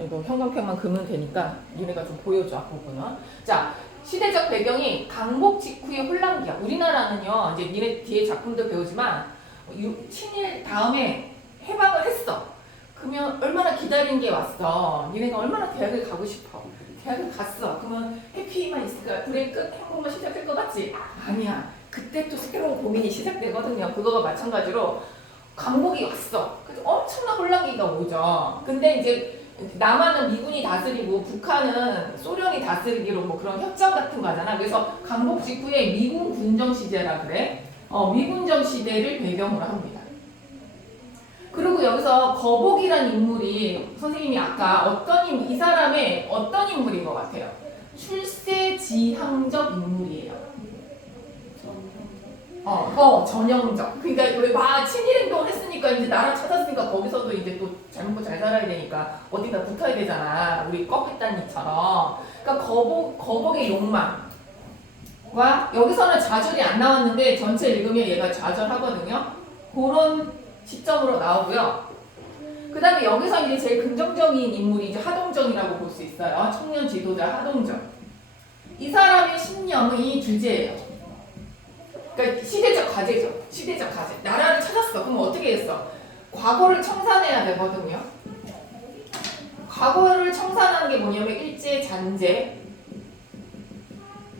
이거 형광펜만 그으면 되니까 니네가 좀 보여줘 앞부분은. 자, 시대적 배경이 강복 직후의 혼란기야. 우리나라는요, 이제 니네 뒤에 작품도 배우지만 친일 다음에 해방을 했어. 그러면 얼마나 기다린 게 왔어. 니네가 얼마나 대학을 가고 싶어. 대학을 갔어. 그러면 해피만 있을까? 불의 끝 행복만 시작될 것 같지? 아니야. 그때 또 새로운 고민이 시작되거든요. 그거가 마찬가지로 강복이 왔어. 그래서 엄청난 혼란기가 오죠. 근데 이제 남한은 미군이 다스리고 북한은 소련이 다스리기로 뭐 그런 협정 같은 거 하잖아. 그래서 강복 직후에 미군 군정 시대라 그래. 미군정 시대를 배경으로 합니다. 그리고 여기서 거복이란 인물이 선생님이 아까 이 사람의 어떤 인물인 것 같아요? 출세지향적 인물이에요. 전형적. 그러니까 왜 막 친일 행동을 했으니까 이제 나라 찾았으니까 거기서도 이제 또 잘 먹고 잘 살아야 되니까 어디다 붙어야 되잖아. 우리 꺾였다니처럼. 그러니까 거복의 욕망과 여기서는 좌절이 안 나왔는데 전체 읽으면 얘가 좌절하거든요. 그런 시점으로 나오고요. 그 다음에 여기서 이제 제일 긍정적인 인물이 이제 하동정이라고 볼 수 있어요. 청년 지도자 하동정. 이 사람의 신념이 주제예요. 그러니까 시대적 과제죠. 시대적 과제. 나라를 찾았어. 그럼 어떻게 했어? 과거를 청산해야 되거든요. 과거를 청산하는 게 뭐냐면 일제잔재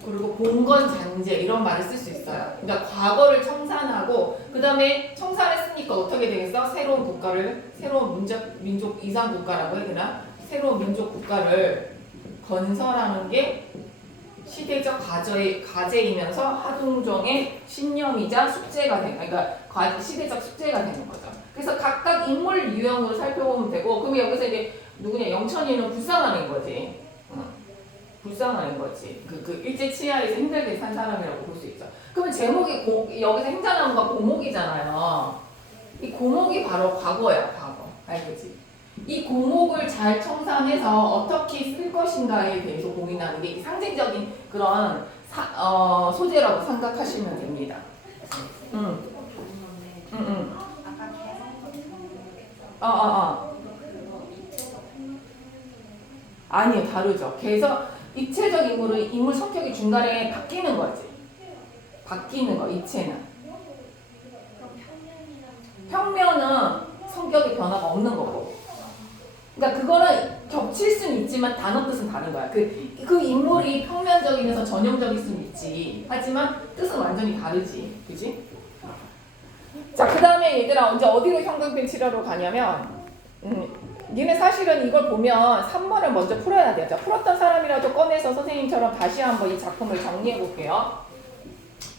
그리고 봉건잔재 이런 말을 쓸 수 있어요. 그러니까 과거를 청산하고 그 다음에 청산했으니까 어떻게 되겠어? 새로운 국가를 새로운 민족 이상 국가라고 해야 되나? 새로운 민족 국가를 건설하는 게 시대적 과제이면서 하동정의 신념이자 숙제가 되는 그러니까 시대적 숙제가 되는 거죠. 그래서 각각 인물 유형으로 살펴보면 되고 그럼 여기서 이제 누구냐 영천이는 불쌍하는 거지. 불쌍한 거지. 그 일제 치하에서 힘들게 산 사람이라고 볼 수 있죠. 그러면 제목이 여기서 행자나무가 고목이잖아요. 이 고목이 바로 과거야, 과거. 알겠지? 이 고목을 잘 청산해서 어떻게 쓸 것인가에 대해서 고민하는 게 상징적인 그런 소재라고 생각하시면 됩니다. 아니요, 다르죠. 그래서 입체적 인물은 인물 성격이 중간에 바뀌는 거지. 바뀌는 거, 입체는. 평면은 성격의 변화가 없는 거고. 그러니까 그거는 겹칠 수는 있지만 단어 뜻은 다른 거야. 그 인물이 평면적이면서 전형적일 수는 있지. 하지만 뜻은 완전히 다르지. 그지? 자, 그 다음에 얘들아, 이제 어디로 형광펜 칠하러 가냐면, 니네 사실은 이걸 보면 3번을 먼저 풀어야 돼요. 자, 풀었던 사람이라도 꺼내서 선생님처럼 다시 한번 이 작품을 정리해 볼게요.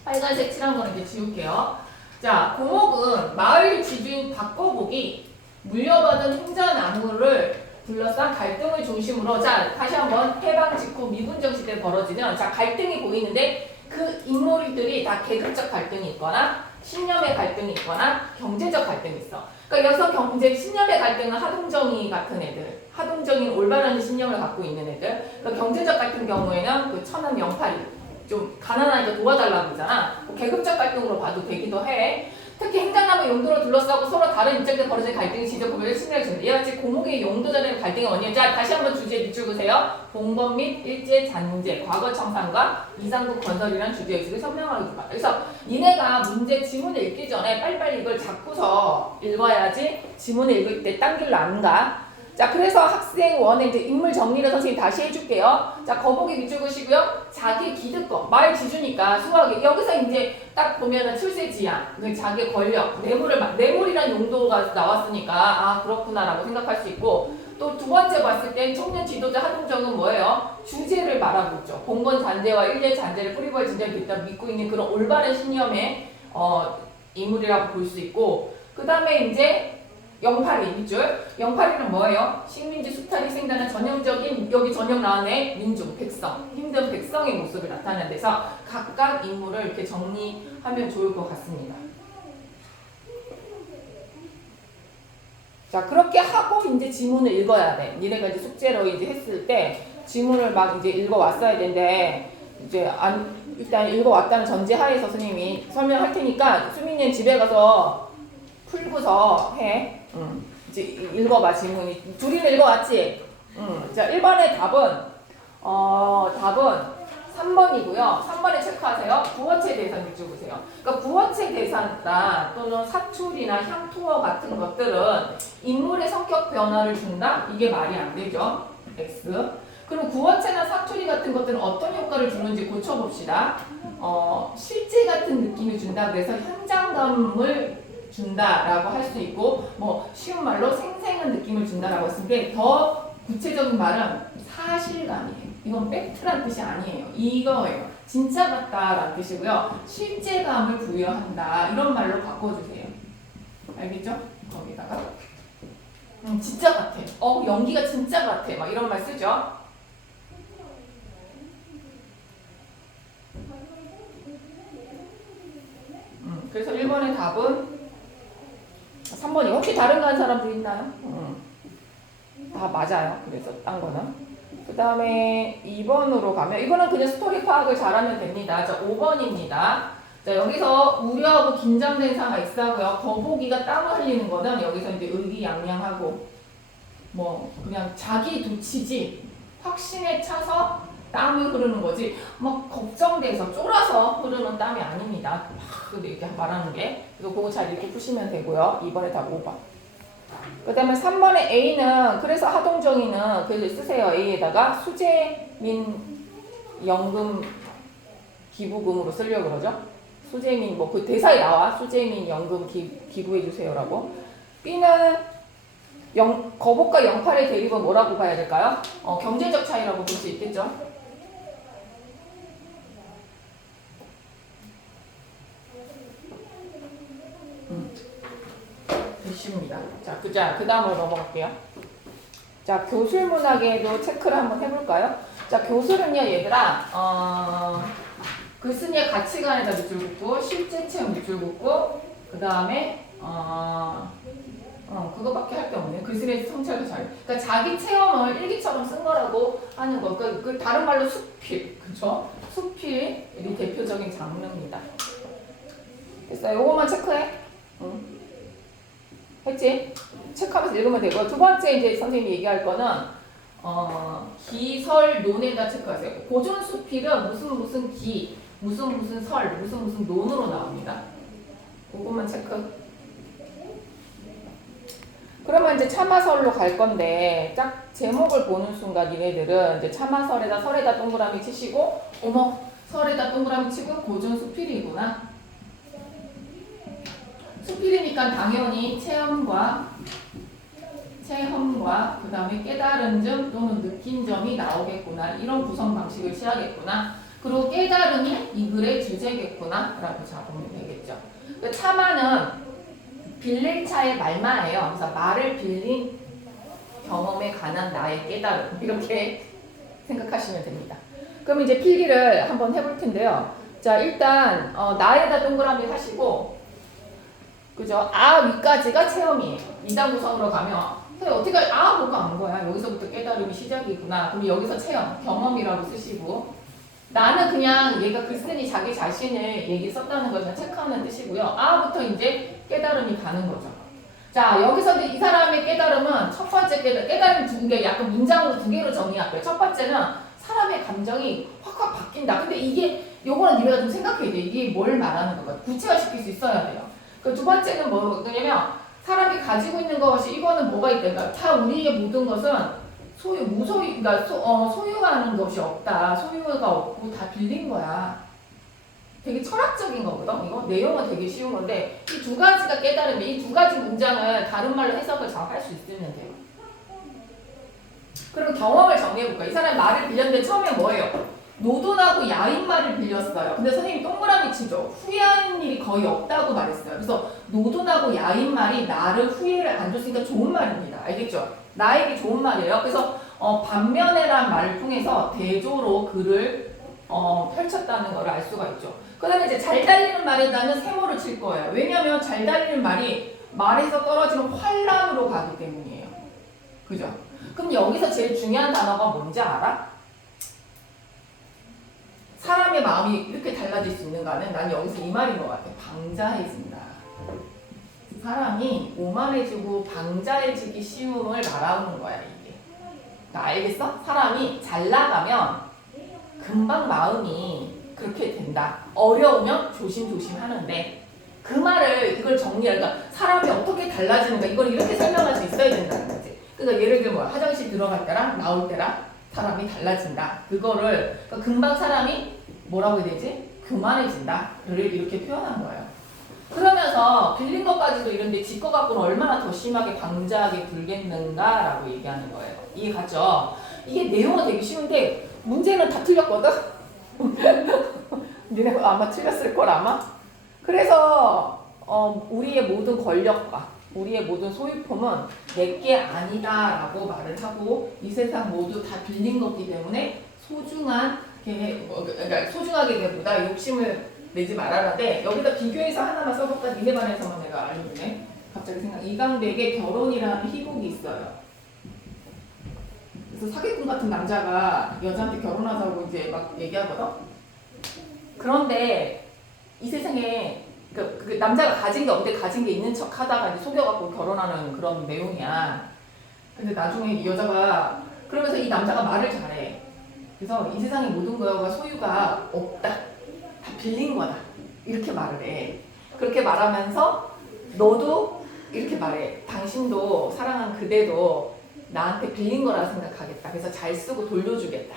빨간색 칠한 거는 이제 지울게요. 자, 고목은 마을 지주인 박거복이 물려받은 행자나무를 둘러싼 갈등을 중심으로 자, 다시 한번 해방 직후 미군정 시대에 벌어지는 자, 갈등이 보이는데 그 인물들이 다 계급적 갈등이 있거나 신념의 갈등이 있거나 경제적 갈등이 있어. 그러니까 여기서 이제 신념의 갈등은 하동정이 같은 애들, 하동정이 올바른 신념을 갖고 있는 애들. 그러니까 경제적 같은 경우에는 그 천안 명파리 좀 가난하니까 도와달라고 그러잖아. 계급적 갈등으로 봐도 되기도 해. 특히 행자나무 용도로 둘러싸고 서로 다른 입장에 벌어진 갈등이 지적구별을 신뢰해 줍니다. 이와 같이 고목의 용도자들의 갈등이 어디냐? 자, 다시 한번 주제 밑줄 보세요. 봉건 및 일제 잔재, 과거 청산과 이상국 건설이라는 주제 의식을 설명하기 줍니다. 그래서 니네가 문제 지문을 읽기 전에 빨리빨리 이걸 잡고서 읽어야지 지문을 읽을 때 딴 길로 안 가. 자, 그래서 학생 원의 이제 인물 정리를 선생님 다시 해줄게요. 자, 거북이 밑줄 그시고요. 자기 기득권, 말 지주니까 수학이 여기서 이제 딱 보면은 출세지향, 자기 권력, 뇌물이란 용도가 나왔으니까 아 그렇구나라고 생각할 수 있고 또 두 번째 봤을 땐 청년 지도자 하동정은 뭐예요? 주제를 말하고 봉건 잔재와 일제 잔재를 뿌리벌 진작이 있다 믿고 있는 그런 올바른 신념의 인물이라고 볼 수 있고 그 다음에 이제 영파리 밑줄. 영파리는 뭐예요? 식민지 수탈이 생겨난 전형적인 여기 전형 나왔네 민중, 백성, 힘든 백성의 모습을 나타내는 데서 각각 인물을 이렇게 정리하면 좋을 것 같습니다. 자, 그렇게 하고 이제 지문을 읽어야 돼. 니네가 이제 숙제로 이제 했을 때 지문을 막 이제 읽어왔어야 되는데 이제 일단 읽어왔다는 전제하에서 선생님이 설명할 테니까 수민이는 집에 가서 풀고서 해. 이제 읽어봐 질문이. 둘이는 읽어왔지? 자 1번의 답은 3번이고요. 3번에 체크하세요. 부어체 대상 밑줄 보세요. 그러니까 부어체 대상이나 또는 사투리나 향토어 같은 것들은 인물의 성격 변화를 준다? 이게 말이 안 되죠. X. 그럼 구어체나 사투리 같은 것들은 어떤 효과를 주는지 고쳐봅시다. 실제 같은 느낌을 준다. 그래서 현장감을 준다라고 할 수 있고, 뭐 쉬운 말로 생생한 느낌을 준다라고 했을 때 더 구체적인 말은 사실감이에요. 이건 팩트란 뜻이 아니에요. 이거예요. 진짜 같다라는 뜻이고요. 실제감을 부여한다. 이런 말로 바꿔주세요. 알겠죠? 거기다가 진짜 같아. 연기가 진짜 같아. 막 이런 말 쓰죠. 그래서 1번의 답은 3번이고 혹시 다른 거 한 사람도 있나요? 다 맞아요. 그래서 딴 거는. 그 다음에 2번으로 가면 이거는 그냥 스토리 파악을 잘하면 됩니다. 자 5번입니다. 자 여기서 우려하고 긴장된 상황이 있어고요. 거북이가 땀을 흘리는 거는 여기서 이제 의기양양하고 뭐 그냥 자기 도치지 확신에 차서 땀이 흐르는 거지 막 걱정돼서 쫄아서 흐르는 땀이 아닙니다. 막 이렇게 말하는 게. 그래서 그거 잘 읽고 푸시면 되고요. 2번에 답 5번. 그 다음에 3번의 A는 그래서 하동정이는 글을 쓰세요. A에다가 수재민 연금 기부금으로 쓰려고 그러죠. 수재민 뭐 그 대사에 나와. 수재민 연금 기부해 주세요라고. B는 거북과 영팔의 대립은 뭐라고 봐야 될까요? 경제적 차이라고 볼 수 있겠죠. 쉽습니다. 자, 그 다음으로 넘어갈게요. 자, 교술문학에도 체크를 한번 해볼까요? 자, 교술은요, 얘들아, 글쓴이의 가치관에다 밑줄 긋고, 실제 체험 밑줄 긋고, 그 다음에, 그거밖에 할 게 없네요. 글쓰기의 성찰도 잘. 그러니까 자기 체험을 일기처럼 쓴 거라고 하는 거. 그 다른 말로 수필, 그쵸? 수필이 대표적인 장르입니다. 됐어요. 요거만 체크해. 했지? 체크하면서 읽으면 되고요. 두 번째 이제 선생님이 얘기할 거는 기설론에다 체크하세요. 고전 수필은 무슨 기, 무슨 설, 무슨 논으로 나옵니다. 그것만 체크. 그러면 이제 참화설로 갈 건데 딱 제목을 보는 순간 니네들은 이제 참화설에다 설에다 동그라미 치시고 어머 설에다 동그라미 치고 고전 수필이구나. 수필이니까 당연히 체험과 그 다음에 깨달은 점 또는 느낀 점이 나오겠구나. 이런 구성 방식을 취하겠구나. 그리고 깨달음이 이 글의 주제겠구나 라고 잡으면 되겠죠. 그 참화는 빌릴 차의 말마예요. 그래서 말을 빌린 경험에 관한 나의 깨달음 이렇게 생각하시면 됩니다. 그럼 이제 필기를 한번 해볼 텐데요. 자 일단 나에다 동그라미 하시고 그죠? 아 위까지가 체험이에요. 2단 구성으로 가면 어떻게 뭐가 안 거야. 여기서부터 깨달음이 시작이구나. 그럼 여기서 체험, 경험이라고 쓰시고 나는 그냥 얘가 글쓴이 자기 자신을 얘기 썼다는 걸 그냥 체크하는 뜻이고요. 아부터 이제 깨달음이 가는 거죠. 자 여기서 이 사람의 깨달음은 첫 번째 깨달음 두 개, 약간 문장으로 두 개로 정리할게요. 첫 번째는 사람의 감정이 확확 바뀐다. 근데 이게 요거는 네가 좀 생각해야 돼. 이게 뭘 말하는 건가? 구체화시킬 수 있어야 돼요. 그 두 번째는 뭐냐면 사람이 가지고 있는 것이 이거는 뭐가 있다. 그러니까 다 우리의 모든 것은 무소유, 그러니까 소유하는 것이 없다. 소유가 없고 다 빌린 거야. 되게 철학적인 거거든. 이거 내용은 되게 쉬운 건데 이 두 가지가 깨달으면 이 두 가지 문장을 다른 말로 해석을 잘 할 수 있으면 돼요. 그럼 경험을 정리해볼까? 이 사람이 말을 빌렸는데 처음에 뭐예요? 노돈하고 야인 말을 빌렸어요. 근데 선생님이 동그라미 치죠. 후회하는 일이 거의 없다고 말했어요. 그래서 노돈하고 야인 말이 나를 후회를 안 줬으니까 좋은 말입니다. 알겠죠? 나에게 좋은 말이에요. 그래서 반면에란 말을 통해서 대조로 글을 펼쳤다는 걸 알 수가 있죠. 그 다음에 이제 잘 달리는 말에 나는 세모를 칠 거예요. 왜냐면 잘 달리는 말이 말에서 떨어지는 환란으로 가기 때문이에요. 그죠? 그럼 여기서 제일 중요한 단어가 뭔지 알아? 사람의 마음이 이렇게 달라질 수 있는가는 난 여기서 이 말인 것 같아. 방자해진다. 사람이 오만해지고 방자해지기 쉬움을 말하는 거야 이게. 그러니까 알겠어? 사람이 잘 나가면 금방 마음이 그렇게 된다. 어려우면 조심조심 하는데 그 말을 이걸 정리할 그러니까 사람이 어떻게 달라지는가 이걸 이렇게 설명할 수 있어야 된다는 거지. 그러니까 예를 들면 뭐 화장실 들어갈 때랑 나올 때랑 사람이 달라진다. 그거를 그러니까 금방 사람이 뭐라고 해야 되지? 교만해진다를 이렇게 표현한 거예요. 그러면서 빌린 것까지도 이런데 지 거 갖고는 얼마나 더 심하게 방자하게 굴겠는가라고 얘기하는 거예요. 이해 갔죠? 이게 내용은 되게 쉬운데 문제는 다 틀렸거든? 니네 아마 틀렸을 걸 아마? 그래서 우리의 모든 권력과 우리의 모든 소유품은 내게 아니다라고 말을 하고 이 세상 모두 다 빌린 거기 때문에 그러니까 소중하게 되보다 욕심을 내지 말아라는데 여기다 비교해서 하나만 써볼까? 니네 반에서만 내가 알려주네. 갑자기 이강백의 결혼이라는 희곡이 있어요. 그래서 사기꾼 같은 남자가 여자한테 결혼하자고 이제 막 얘기하거든. 그런데 이 세상에 그 남자가 가진 게 없는데 가진 게 있는 척 하다가 이제 속여갖고 결혼하는 그런 내용이야. 근데 나중에 이 여자가 그러면서 이 남자가 말을 잘해. 그래서 이 세상의 모든 거가 소유가 없다. 다 빌린 거다. 이렇게 말을 해. 그렇게 말하면서 너도 이렇게 말해. 당신도 사랑한 그대도 나한테 빌린 거라 생각하겠다. 그래서 잘 쓰고 돌려주겠다.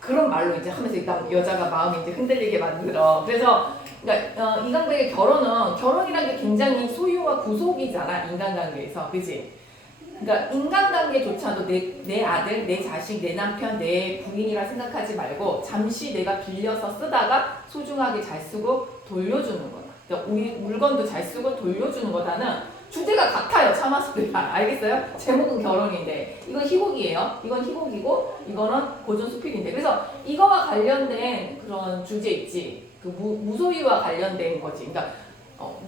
그런 말로 이제 하면서 여자가 마음이 이제 흔들리게 만들어. 그래서 그러니까 이강백의 결혼이라는 게 굉장히 소유와 구속이잖아. 인간관계에서. 그치? 그러니까 인간관계조차도 내 아들, 내 자식, 내 남편, 내 부인이라 생각하지 말고 잠시 내가 빌려서 쓰다가 소중하게 잘 쓰고 돌려주는 거다. 그러니까 우리 물건도 잘 쓰고 돌려주는 거다는 주제가 같아요. 참아수들이랑. 알겠어요? 제목은 결혼인데 이건 희곡이에요. 이건 희곡이고 이거는 고전수필인데 그래서 이거와 관련된 그런 주제 있지. 그 무소유와 관련된 거지. 그러니까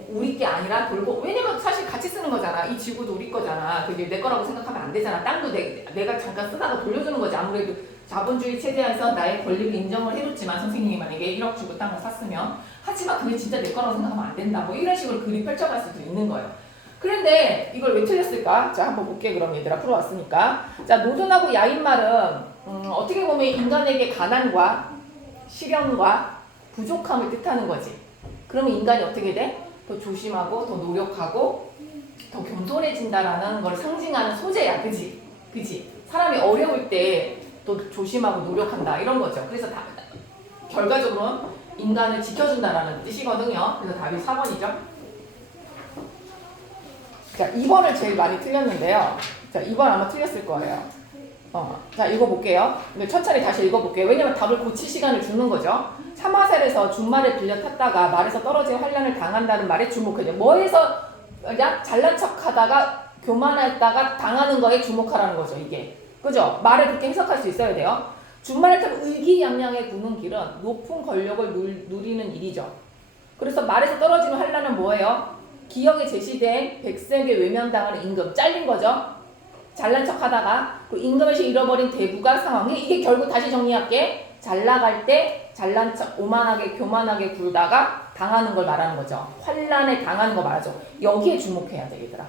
우리 게 아니라 돌고 왜냐면 사실 같이 쓰는 거잖아. 이 지구도 우리 거잖아. 그게 내 거라고 생각하면 안 되잖아. 땅도 내가 잠깐 쓰다가 돌려주는 거지. 아무래도 자본주의 체제에서 나의 권리를 인정을 해줬지만 선생님이 만약에 1억 주고 땅을 샀으면 하지만 그게 진짜 내 거라고 생각하면 안 된다. 뭐 이런 식으로 글이 펼쳐갈 수도 있는 거예요. 그런데 이걸 왜 틀렸을까? 자 한번 볼게. 그럼 얘들아 풀어왔으니까. 자 노존하고 야인말은 어떻게 보면 인간에게 가난과 시련과 부족함을 뜻하는 거지. 그러면 인간이 어떻게 돼? 더 조심하고 더 노력하고 더 겸손해진다라는 걸 상징하는 소재야. 그치? 그치? 사람이 어려울 때 더 조심하고 노력한다 이런 거죠. 그래서 결과적으로는 인간을 지켜준다라는 뜻이거든요. 그래서 답이 4번이죠. 자 2번을 제일 많이 틀렸는데요. 자 2번 아마 틀렸을 거예요. 자 읽어볼게요. 천천히 다시 읽어볼게요. 왜냐면 답을 고칠 시간을 주는 거죠. 참화살에서 준말에 빌려 탔다가 말에서 떨어진 환란을 당한다는 말에 주목해요. 뭐에서 그냥 잘난 척하다가 교만했다가 당하는 거에 주목하라는 거죠. 이게 그죠? 말을 그렇게 해석할 수 있어야 돼요. 준말을 타면 의기양양에 구는 길은 높은 권력을 누리는 일이죠. 그래서 말에서 떨어지는 환란은 뭐예요? 기억에 제시된 백색에 외면당하는 임금 잘린 거죠. 잘난 척하다가 그 임금에서 잃어버린 대부가 상황이 이게 결국 다시 정리할게. 잘 나갈 때 잘난 척 오만하게 교만하게 굴다가 당하는 걸 말하는 거죠. 환란에 당하는 거 말하죠. 여기에 주목해야 돼 얘들아.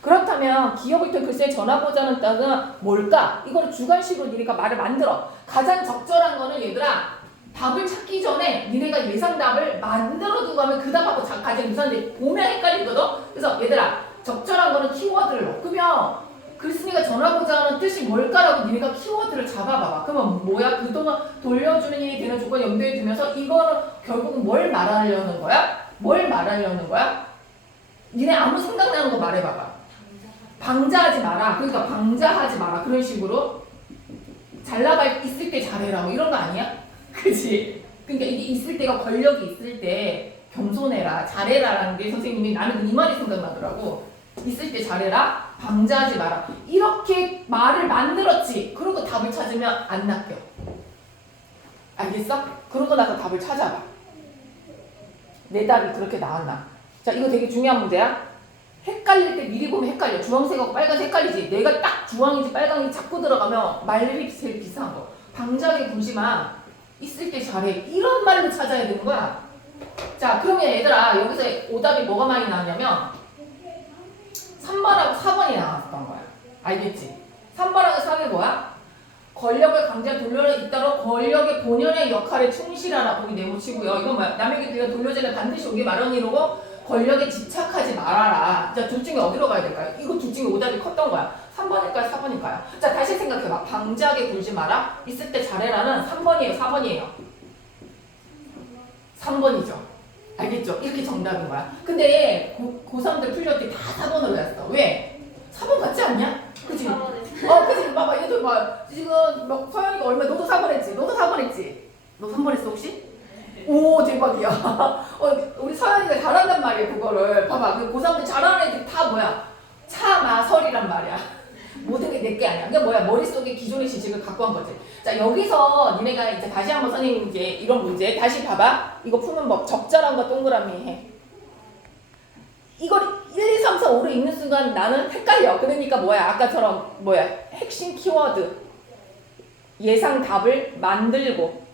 그렇다면 기억을 통 글쎄 전하고자 하는 뜻은 뭘까? 이거를 주관식으로 니네가 말을 만들어. 가장 적절한 거는 얘들아 답을 찾기 전에 니네가 예상답을 만들어두고 하면 그 답하고 가장 유사한데 보면 헷갈리거든? 그래서 얘들아 적절한 거는 키워드를 넣으면 글쓴이가 전하고자 하는 뜻이 뭘까라고 니네가 키워드를 잡아봐봐. 그러면 뭐야? 그동안 돌려주는 일이 되는 조건 염두에 두면서 이거는 결국은 뭘 말하려는 거야? 뭘 말하려는 거야? 니네 아무 생각나는 거 말해봐봐. 방자하지 마라. 그러니까 방자하지 마라. 그런 식으로 잘 나가 있을 때 잘해라. 뭐 이런 거 아니야? 그치? 그러니까 이게 있을 때가 권력이 있을 때 겸손해라. 잘해라라는 게 선생님이 나는 이 말이 생각나더라고. 있을 때 잘해라. 방자하지 마라. 이렇게 말을 만들었지. 그러고 답을 찾으면 안 낚여. 알겠어? 그러고 나서 답을 찾아봐. 내 답이 그렇게 나왔나? 자, 이거 되게 중요한 문제야. 헷갈릴 때 미리 보면 헷갈려. 주황색하고 빨간색 헷갈리지. 내가 딱 주황인지 빨강인지 자꾸 들어가면 말이 제일 비슷한 거. 방자하게 굴지 마. 있을 때 잘해. 이런 말로 찾아야 되는 거야. 자, 그러면 얘들아 여기서 오답이 뭐가 많이 나왔냐면 3번하고 4번이 나왔던 거야. 알겠지? 3번하고 4번이 뭐야? 권력을 강제 돌려있도록 권력의 본연의 역할에 충실하라. 거기 네모치고요. 이건 뭐야? 남에게 네가 돌려주면 반드시 오게 마련이로고 권력에 집착하지 말아라. 자, 둘 중에 어디로 가야 될까요? 이거 둘 중에 오답이 컸던 거야. 3번일까요? 4번일까요? 자, 다시 생각해봐. 방지하게 굴지 마라. 있을 때 잘해라는 3번이에요? 4번이에요? 3번이죠. 알겠죠? 이렇게 정답인 거야. 근데 고3들 풀릴 때 다 4번으로 했어. 왜? 4번 같지 않냐? 그치? 그치? 봐봐. 얘도 봐. 지금 막 서연이가 얼마, 너도 4번 했지? 너도 4번 했지? 너 3번 했어, 혹시? 오, 대박이야. 우리 서연이가 잘한단 말이야, 그거를. 봐봐. 그 고3들 잘하는 애들 다 뭐야? 차마설이란 말이야. 모든 게 내게 아니야. 그러니까 뭐야? 머릿속에 기존의 지식을 갖고 한 거지. 자, 여기서 니네가 이제 다시 한번 선생님 이제 이런 문제 다시 봐봐. 이거 푸는 법. 적절한 거 동그라미 해. 이걸 1, 2, 3, 4, 5로 읽는 순간 나는 헷갈려. 그러니까 뭐야? 아까처럼 뭐야? 핵심 키워드. 예상 답을 만들고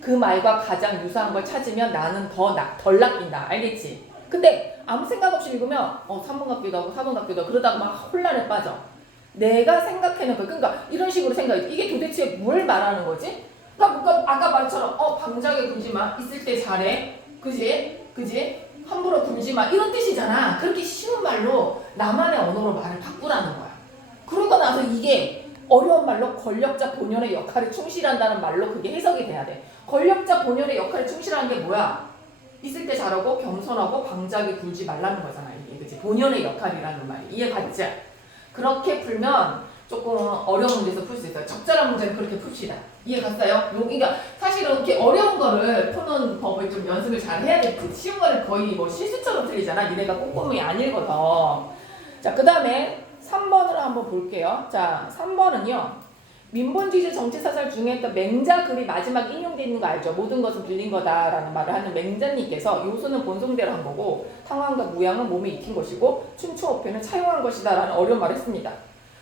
그 말과 가장 유사한 걸 찾으면 나는 덜 낚인다. 알겠지? 근데 아무 생각 없이 읽으면 3번 같기도 하고 4번 같기도 하고 그러다가 막 혼란에 빠져. 내가 생각해놓은 거. 그러니까 이런 식으로 생각해. 이게 도대체 뭘 말하는 거지? 그러니까 아까 말처럼 방자하게 굴지 마. 있을 때 잘해. 그지? 그지? 함부로 굴지 마. 이런 뜻이잖아. 그렇게 쉬운 말로 나만의 언어로 말을 바꾸라는 거야. 그러고 나서 이게 어려운 말로 권력자 본연의 역할에 충실한다는 말로 그게 해석이 돼야 돼. 권력자 본연의 역할에 충실하는 게 뭐야? 있을 때 잘하고 겸손하고 방자하게 굴지 말라는 거잖아. 이게 그치? 본연의 역할이라는 말이. 이해 갔지? 그렇게 풀면 조금 어려운 문제에서 풀 수 있어요. 적절한 문제는 그렇게 풉시다. 이해 갔어요? 그러니까 사실은 이렇게 어려운 거를 푸는 법을 좀 연습을 잘 해야겠지. 쉬운 거는 거의 뭐 실수처럼 틀리잖아. 니네가 꼼꼼히 안 읽어서. 자, 그 다음에 3번으로 한번 볼게요. 자, 3번은요. 민본주의적 정치사설 중에 또 맹자 글이 마지막 인용되어 있는 거 알죠? 모든 것은 빌린 거다라는 말을 하는 맹자님께서 요소는 본성대로 한 거고 상황과 무양은 몸에 익힌 것이고 춘추어패는 차용한 것이다 라는 어려운 말을 했습니다.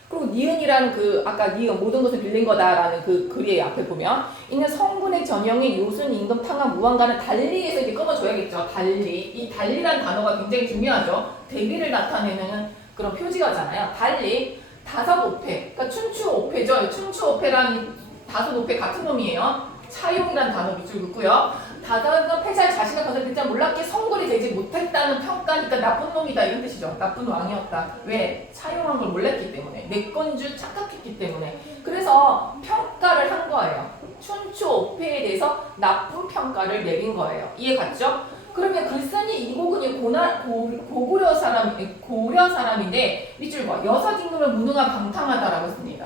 그리고 니은이라는 아까 니은 모든 것을 빌린 거다라는 그 글의 앞에 보면 있는 성분의 전형이 요순, 임금, 탕한, 무왕과는 달리에서 이렇게 끊어줘야겠죠. 달리. 이 달리란 단어가 굉장히 중요하죠. 대비를 나타내는 그런 표지어잖아요. 달리. 다섯오패, 그러니까 춘추오패죠. 춘추오패랑 다섯오패 같은 놈이에요. 차용이란 단어 밑줄 긋고요. 다섯은 패자의 자신의 것을 빌자 몰랐기에 성골이 되지 못했다는 평가니까 나쁜 놈이다 이런 뜻이죠. 나쁜 왕이었다. 왜? 차용한 걸 몰랐기 때문에. 내 건 줄 착각했기 때문에. 그래서 평가를 한 거예요. 춘추오패에 대해서 나쁜 평가를 내린 거예요. 이해 갔죠? 그러면 글쓴이 이곡은이 고구려 사람인데 밑줄 봐. 여섯 임금을 무능한 방탕하다라고 했습니다.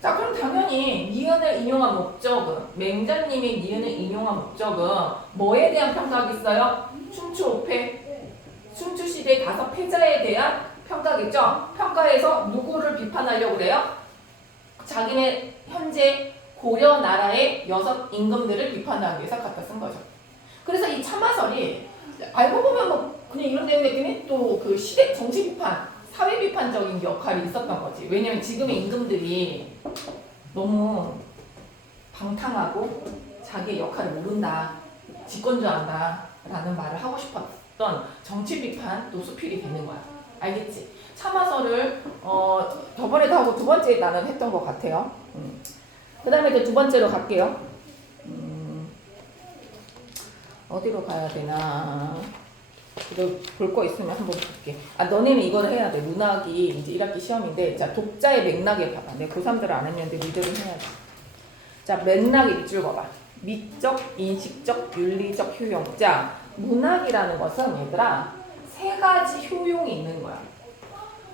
자, 그럼 당연히 니은을 인용한 목적은 맹자님이 니은을 인용한 목적은 뭐에 대한 평가겠어요? 춘추오패, 춘추시대 다섯 패자에 대한 평가겠죠? 평가에서 누구를 비판하려고 그래요? 자기네 현재 고려 나라의 여섯 임금들을 비판하기 위해서 갖다 쓴 거죠. 그래서 이 참화설이 알고 보면 뭐 그냥 이런 내용이긴 또 그 시대 정치 비판, 사회 비판적인 역할이 있었던 거지. 왜냐면 지금의 임금들이 너무 방탕하고 자기의 역할을 모른다, 집권주의한다 라는 말을 하고 싶었던 정치 비판 또 수필이 되는 거야. 알겠지? 참화설을 저번에도 하고 두 번째 나는 했던 것 같아요. 그 다음에 이제 두 번째로 갈게요. 어디로 가야 되나? 이거 볼 거 있으면 한번 볼게. 너네는 이거를 해야 돼. 문학이 이제 1학기 시험인데, 자, 독자의 맥락에 봐봐. 내가 고3들을 안 했는데 니들은 해야지. 자, 맥락에 밑줄 봐봐. 미적, 인식적, 윤리적 효용. 자, 문학이라는 것은 얘들아, 세 가지 효용이 있는 거야.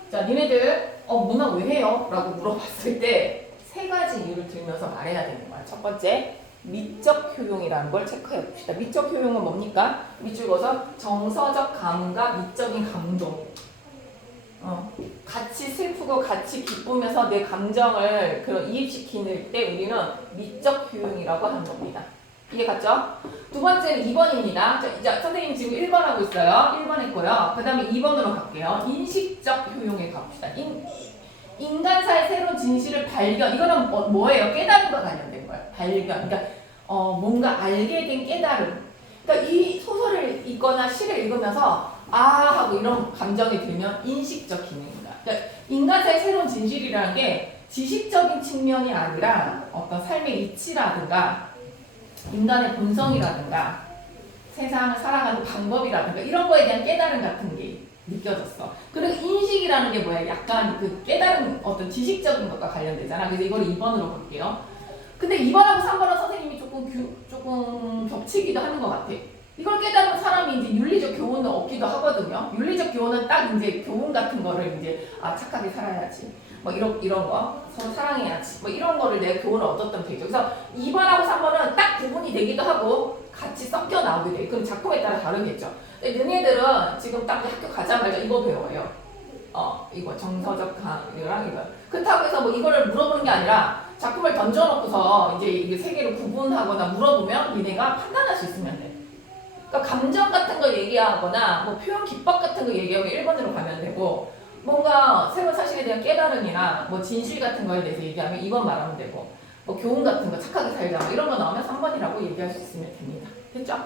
자, 니네들, 문학 왜 해요? 라고 물어봤을 때, 세 가지 이유를 들면서 말해야 되는 거야. 첫 번째, 미적 효용이라는 걸 체크해 봅시다. 미적 효용은 뭡니까? 밑줄 그어서 정서적 감과 미적인 감동. 같이 슬프고 같이 기쁘면서 내 감정을 이입시키는 때 우리는 미적 효용이라고 하는 겁니다. 이해 갔죠? 두 번째는 2번입니다. 자, 선생님 지금 1번 하고 있어요. 1번 했고요. 그 다음에 2번으로 갈게요. 인식적 효용에 가봅시다. 인간사의 새로운 진실을 발견. 이거는 뭐예요? 깨달음과 관련된 거예요. 발견. 그러니까 뭔가 알게 된 깨달음. 그러니까 이 소설을 읽거나 시를 읽으면서 하고 이런 감정이 들면 인식적 기능입니다. 그러니까 인간사의 새로운 진실이라는 게 지식적인 측면이 아니라 어떤 삶의 이치라든가 인간의 본성이라든가 세상을 살아가는 방법이라든가 이런 거에 대한 깨달음 같은 게 느껴졌어. 그리고 인식이라는 게 뭐야? 약간 그 깨달음 어떤 지식적인 것과 관련되잖아. 그래서 이걸 2번으로 볼게요. 근데 2번하고 3번은 선생님이 조금 겹치기도 하는 것 같아. 이걸 깨달은 사람이 이제 윤리적 교훈을 얻기도 하거든요. 윤리적 교훈은 딱 이제 교훈 같은 거를 이제 착하게 살아야지. 뭐 이런 거 서로 사랑해야지. 뭐 이런 거를 내가 교훈을 얻었던 되죠. 그래서 2번하고 3번은 딱 구분이 되기도 하고 같이 섞여 나오게 돼. 그럼 작품에 따라 다르겠죠. 근데 너네들은 지금 딱 학교 가자마자 이거 배워요. 이거 정서적 강이랑 이거. 그렇다고 해서 뭐 이거를 물어보는 게 아니라 작품을 던져놓고서 이제 이게 세 개를 구분하거나 물어보면 니네가 판단할 수 있으면 돼. 그러니까 감정 같은 거 얘기하거나 뭐 표현 기법 같은 거 얘기하면 1번으로 가면 되고 뭔가 새로운 사실에 대한 깨달음이나 뭐 진실 같은 거에 대해서 얘기하면 2번 말하면 되고 뭐 교훈 같은 거 착하게 살자 뭐 이런 거 나오면 3번이라고 얘기할 수 있으면 됩니다. 됐죠?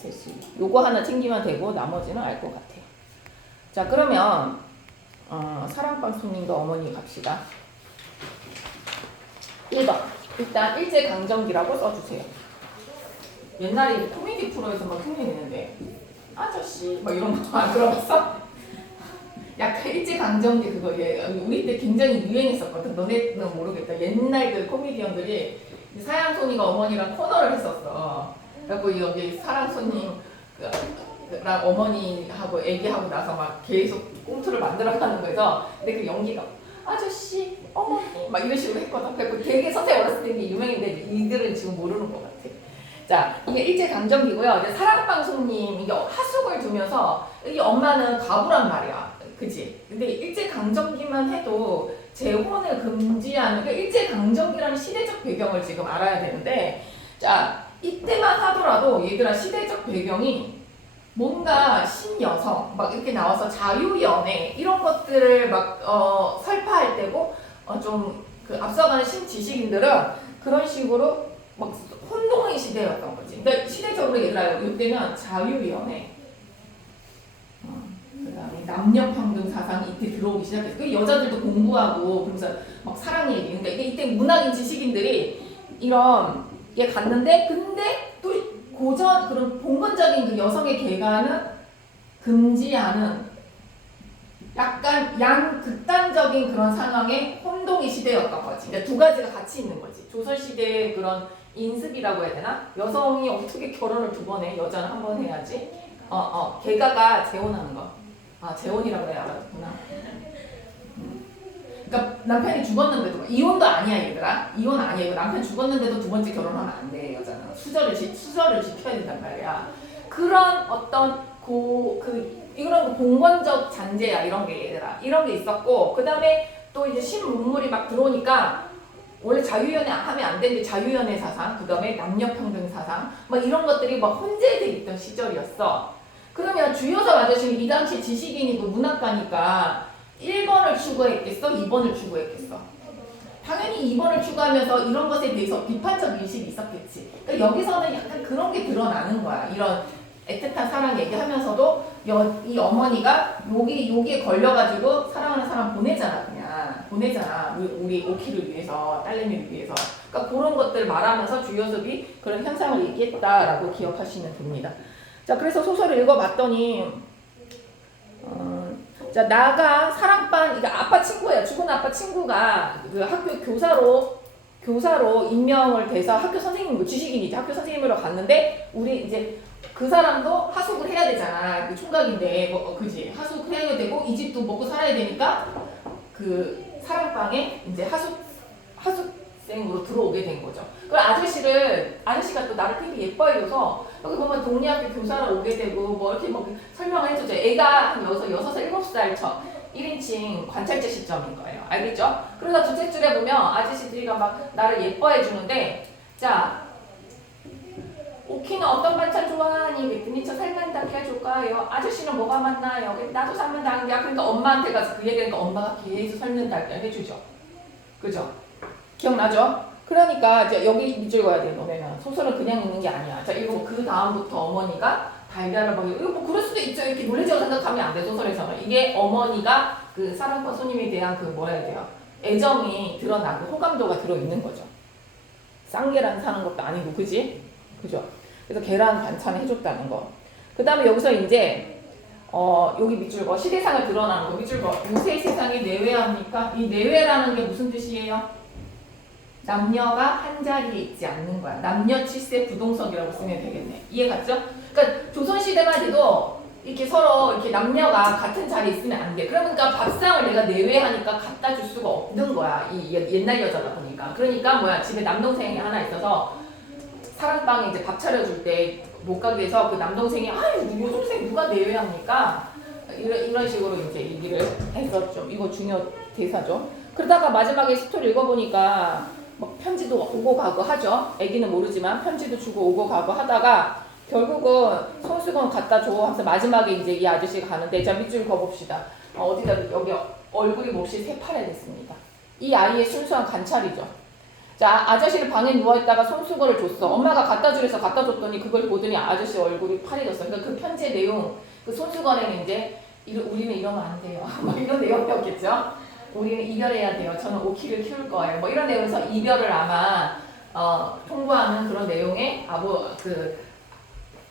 됐어요. 요거 하나 챙기면 되고 나머지는 알 것 같아요. 자 그러면 사랑방 손님과 어머니 갑시다. 1번 일단 일제강점기라고 써주세요. 옛날에 코미디 프로에서 막 흉내내는데 아저씨 뭐 이런 거 안 들어봤어? 약간 일제강점기 그거 우리 때 굉장히 유행했었거든. 너네는 모르겠다. 옛날 그 코미디언들이 사랑손이가 어머니랑 코너를 했었어. 그래갖고 여기 사랑손님랑 어머니하고 얘기하고 나서 막 계속 꽁트를 만들어가는 거에서 근데 그 연기가 아저씨, 어머니 막 이런 식으로 했거든. 그래서 되게 선생님 어렸을 때 이게 유명했는데 이들은 지금 모르는 것 같아. 자, 이게 일제강점기고요. 이제 사랑방송님 이게 하숙을 두면서 이 엄마는 과부란 말이야. 그지? 근데 일제강점기만 해도 재혼을 금지하는 게 일제강점기라는 시대적 배경을 지금 알아야 되는데 자, 이때만 하더라도 얘들아 시대적 배경이 뭔가 신여성 막 이렇게 나와서 자유연애 이런 것들을 막 설파할 때고 좀 그 앞서가는 신지식인들은 그런 식으로 막 혼동의 시대였던 거지. 그러니까 시대적으로 얘들아 이때는 자유연애 그다음에 남녀평등 사상이 이때 들어오기 시작했어. 그 여자들도 공부하고 그러면서 막 사랑 얘기. 그러니까 이때 문학인 지식인들이 이런 게 갔는데 근데 또 고전 그런 봉건적인 그 여성의 개가는 금지하는 약간 양극단적인 그런 상황의 혼동의 시대였던 거지. 그러니까 두 가지가 같이 있는 거지. 조선시대의 그런 인습이라고 해야 되나? 여성이 어떻게 결혼을 2번 해? 여자는 1번 해야지. 개가가 재혼하는 거. 재혼이라고 해야 알았구나. 그러니까 남편이 죽었는데도 이혼도 아니야 얘들아. 이혼 아니야. 남편 죽었는데도 2번째 결혼하면 안 돼. 여자는 수저를 지켜야 된단 말이야. 그런 어떤 이런 봉건적 잔재야 이런 게 얘들아. 이런 게 있었고 그 다음에 또 이제 신문물이 막 들어오니까 원래 자유연애 하면 안 되는데 자유연애 사상, 그 다음에 남녀평등 사상 막 이런 것들이 막 혼재돼 있던 시절이었어. 그러면 주요섭 아저씨는 이 당시 지식인이고 문학가니까 1번을 추구했겠어? 2번을 추구했겠어? 당연히 2번을 추구하면서 이런 것에 대해서 비판적 인식이 있었겠지. 그러니까 여기서는 약간 그런 게 드러나는 거야. 이런 애틋한 사랑 얘기하면서도 이 어머니가 여기에 걸려가지고 사랑하는 사람 보내잖아. 우리 오키를 위해서, 딸내미를 위해서. 그러니까 그런 것들을 말하면서 주요섭이 그런 현상을 얘기했다라고 기억하시면 됩니다. 자, 그래서 소설을 읽어봤더니 자, 나가 사랑반, 이게 아빠 친구예요. 죽은 아빠 친구가 그 학교 교사로 임명을 돼서 학교 선생님이고 지식인이지. 학교 선생님으로 갔는데 우리 이제 그 사람도 하숙을 해야 되잖아. 그 총각인데 그지? 하숙을 해야 되고 이 집도 먹고 살아야 되니까 그 사랑방에 이제 하숙생으로 들어오게 된 거죠. 그 아저씨가 또 나를 되게 예뻐해줘서 여기 보면 동리학교 교사로 오게 되고 뭐 이렇게 뭐 설명을 해주죠. 애가 한 6살, 7살 1인칭 관찰제 시점인 거예요. 알겠죠? 그래서 둘째 줄에 보면 아저씨들이가 막 나를 예뻐해 주는데 자, 오키는 어떤 반찬 좋아하니? 그랬더니 저 살만 닭게 해줄까요? 아저씨는 뭐가 맞나요? 나도 살만 닭이야. 그러니까 엄마한테 가서 그 얘기하니까 엄마가 계속 살만 닭게 해주죠. 그죠? 기억나죠? 그러니까 이제 여기 밑줄 그어야 돼. 너네는 소설은 그냥 읽는 게 아니야. 자, 이거 그 다음부터 어머니가 달걀을 먹여. 이거 뭐 그럴 수도 있죠. 이렇게 놀래지고 생각하면 안 돼. 소설에서는 이게 어머니가 그 사랑방 손님에 대한 그 뭐라 해야 돼요? 애정이 드러나고 호감도가 들어 있는 거죠. 쌍계란 사는 것도 아니고, 그지? 그죠? 그래서 계란 반찬을 해줬다는 거. 그 다음에 여기서 이제 여기 밑줄 거 시대상을 드러나는 거 밑줄 거 요새 세상이 내외합니까? 이 내외라는 게 무슨 뜻이에요? 남녀가 한 자리에 있지 않는 거야. 남녀 칠세 부동석이라고 쓰면 되겠네. 이해 갔죠? 그러니까 조선시대만 해도 이렇게 서로 이렇게 남녀가 같은 자리에 있으면 안 돼. 그러니까 밥상을 내가 내외하니까 갖다 줄 수가 없는 거야. 이 옛날 여자다 보니까. 그러니까 뭐야, 집에 남동생이 하나 있어서 사랑방에 이제 밥 차려줄 때 못 가게 해서 그 남동생이 요 동생 누가 내외합니까? 이런 식으로 이제 얘기를 했었죠. 이거 중요 대사죠. 그러다가 마지막에 스토리 읽어보니까 막 편지도 오고 가고 하죠. 애기는 모르지만 편지도 주고 오고 가고 하다가 결국은 손수건 갖다 줘 하면서 마지막에 이제 이 아저씨가 가는데, 자 밑줄 그어봅시다. 어디다 여기 얼굴이 몹시 새파래됐습니다. 이 아이의 순수한 관찰이죠. 자, 아저씨는 방에 누워있다가 손수건을 줬어. 엄마가 갖다 주래서 갖다 줬더니 그걸 보더니 아저씨 얼굴이 파래졌어. 그러니까 그 편지의 내용, 그 손수건에는 이제 우리는 이러면 안 돼요. 막 이런 내용이었겠죠. 우리는 이별해야 돼요. 저는 오키를 키울 거예요. 뭐 이런 내용에서 이별을 아마 통보하는 그런 내용의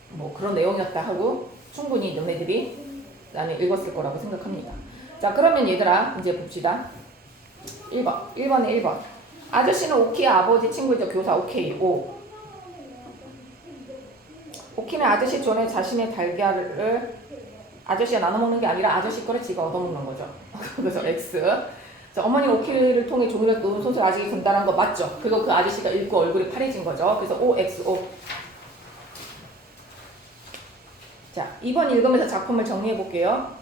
뭐 그런 내용이었다 하고 충분히 너네들이 나는 읽었을 거라고 생각합니다. 자, 그러면 얘들아 이제 봅시다. 1번에 1번. 아저씨는 오키의 아버지 친구이죠. 교사 오케이. 오. 오키는 아저씨 전에 자신의 달걀을 아저씨가 나눠 먹는 게 아니라 아저씨 거를 지가 얻어먹는 거죠. 그래서 X. 자, 어머니 오키를 통해 종이를 놓은 손수 아저씨 전달한 거 맞죠? 그리고 그 아저씨가 읽고 얼굴이 파래진 거죠. 그래서 O, X, O. 자, 2번 읽으면서 작품을 정리해 볼게요.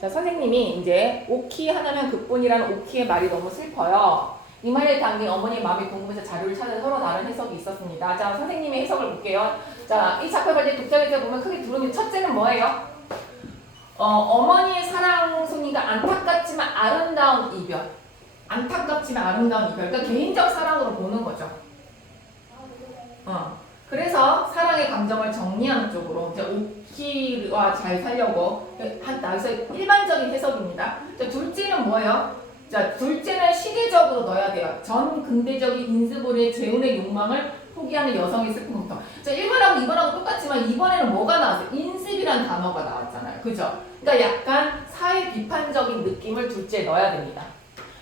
자, 선생님이 이제 오키 하나면 그뿐이라는 오키의 말이 너무 슬퍼요. 이 말에 담긴 어머니의 마음이 궁금해서 자료를 찾아 서로 다른 해석이 있었습니다. 자, 선생님의 해석을 볼게요. 자, 이 작품을 이제 독자에서 보면 크게 두 종류. 첫째는 뭐예요? 어머니의 사랑 송이가 안타깝지만 아름다운 이별. 안타깝지만 아름다운 이별. 그러니까 개인적 사랑으로 보는 거죠. 그래서 사랑의 감정을 정리하는 쪽으로 이제 오키와 잘 살려고 여기서 일반적인 해석입니다. 자, 둘째는 뭐예요? 자, 둘째는 시대적으로 넣어야 돼요. 전 근대적인 인스볼의 재혼의 욕망을 포기하는 여성의 슬픔부터. 자, 1번하고 2번하고 똑같지만 2번에는 뭐가 나왔어요? 인습이라는 단어가 나왔잖아요. 그죠? 그러니까 약간 사회 비판적인 느낌을 둘째에 넣어야 됩니다.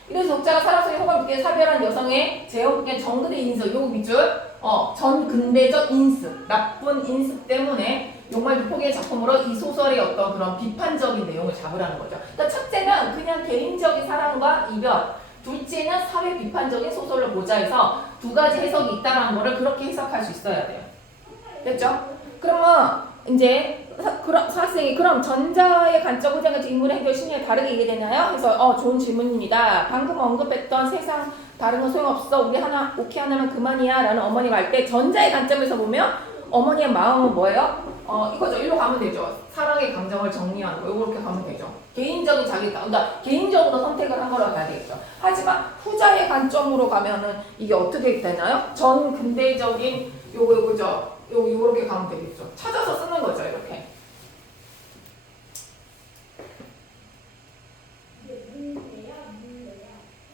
그래서 독자가 사랑 속에 호감을 느끼는 사별한 여성의 재혼의 정근의 인습, 요거 밑줄 전 근대적 인습, 나쁜 인습 때문에 욕망을 포기의 작품으로 이 소설의 어떤 그런 비판적인 내용을 잡으라는 거죠. 그러니까 첫째는 그냥 개인적인 사랑과 이별, 둘째는 사회 비판적인 소설을 보자 해서 두 가지 해석이 있다는 거를 그렇게 해석할 수 있어야 돼요. 됐죠? 그러면 이제 학생이 그럼 전자의 관점 후자 같은 인물의 해결 심리에 다르게 얘기되나요? 그래서 좋은 질문입니다. 방금 언급했던 세상 다른 건 소용없어. 우리 오키 하나면 그만이야 라는 어머니 말 때 전자의 관점에서 보면 어머니의 마음은 뭐예요? 이거죠. 일로 가면 되죠. 사랑의 감정을 정리하는 거. 이렇게 가면 되죠. 개인적인 그러니까 개인적으로 선택을 한 거라고 봐야 되겠죠. 하지만 후자의 관점으로 가면은 이게 어떻게 되나요? 전 근대적인 요거죠. 요렇게 가면 되겠죠. 찾아서 쓰는 거죠. 이렇게.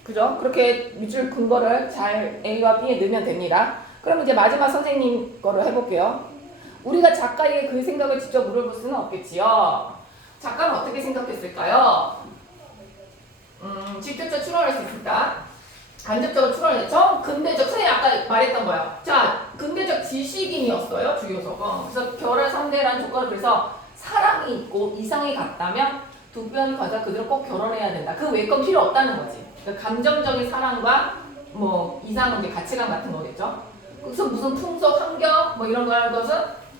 그죠? 그렇게 밑줄 근거를 잘 A와 B에 넣으면 됩니다. 그럼 이제 마지막 선생님 거를 해볼게요. 우리가 작가의 그 생각을 직접 물어볼 수는 없겠지요. 작가는 어떻게 생각했을까요? 직접적 추론할 수 있을까? 간접적으로 추론할 정 근대적, 선생님 아까 말했던 거야. 자, 근대적 지식인이었어요, 주요석은. 그래서 결혼 상대라는 조건을 그래서 사랑이 있고 이상이 같다면 두 변을 가져 그대로 꼭 결혼해야 된다. 그 외 건 필요 없다는 거지. 그러니까 감정적인 사랑과 뭐 이상은 이제 가치관 같은 거겠죠. 그래서 무슨 풍속, 환경 뭐 이런 거 하는 것은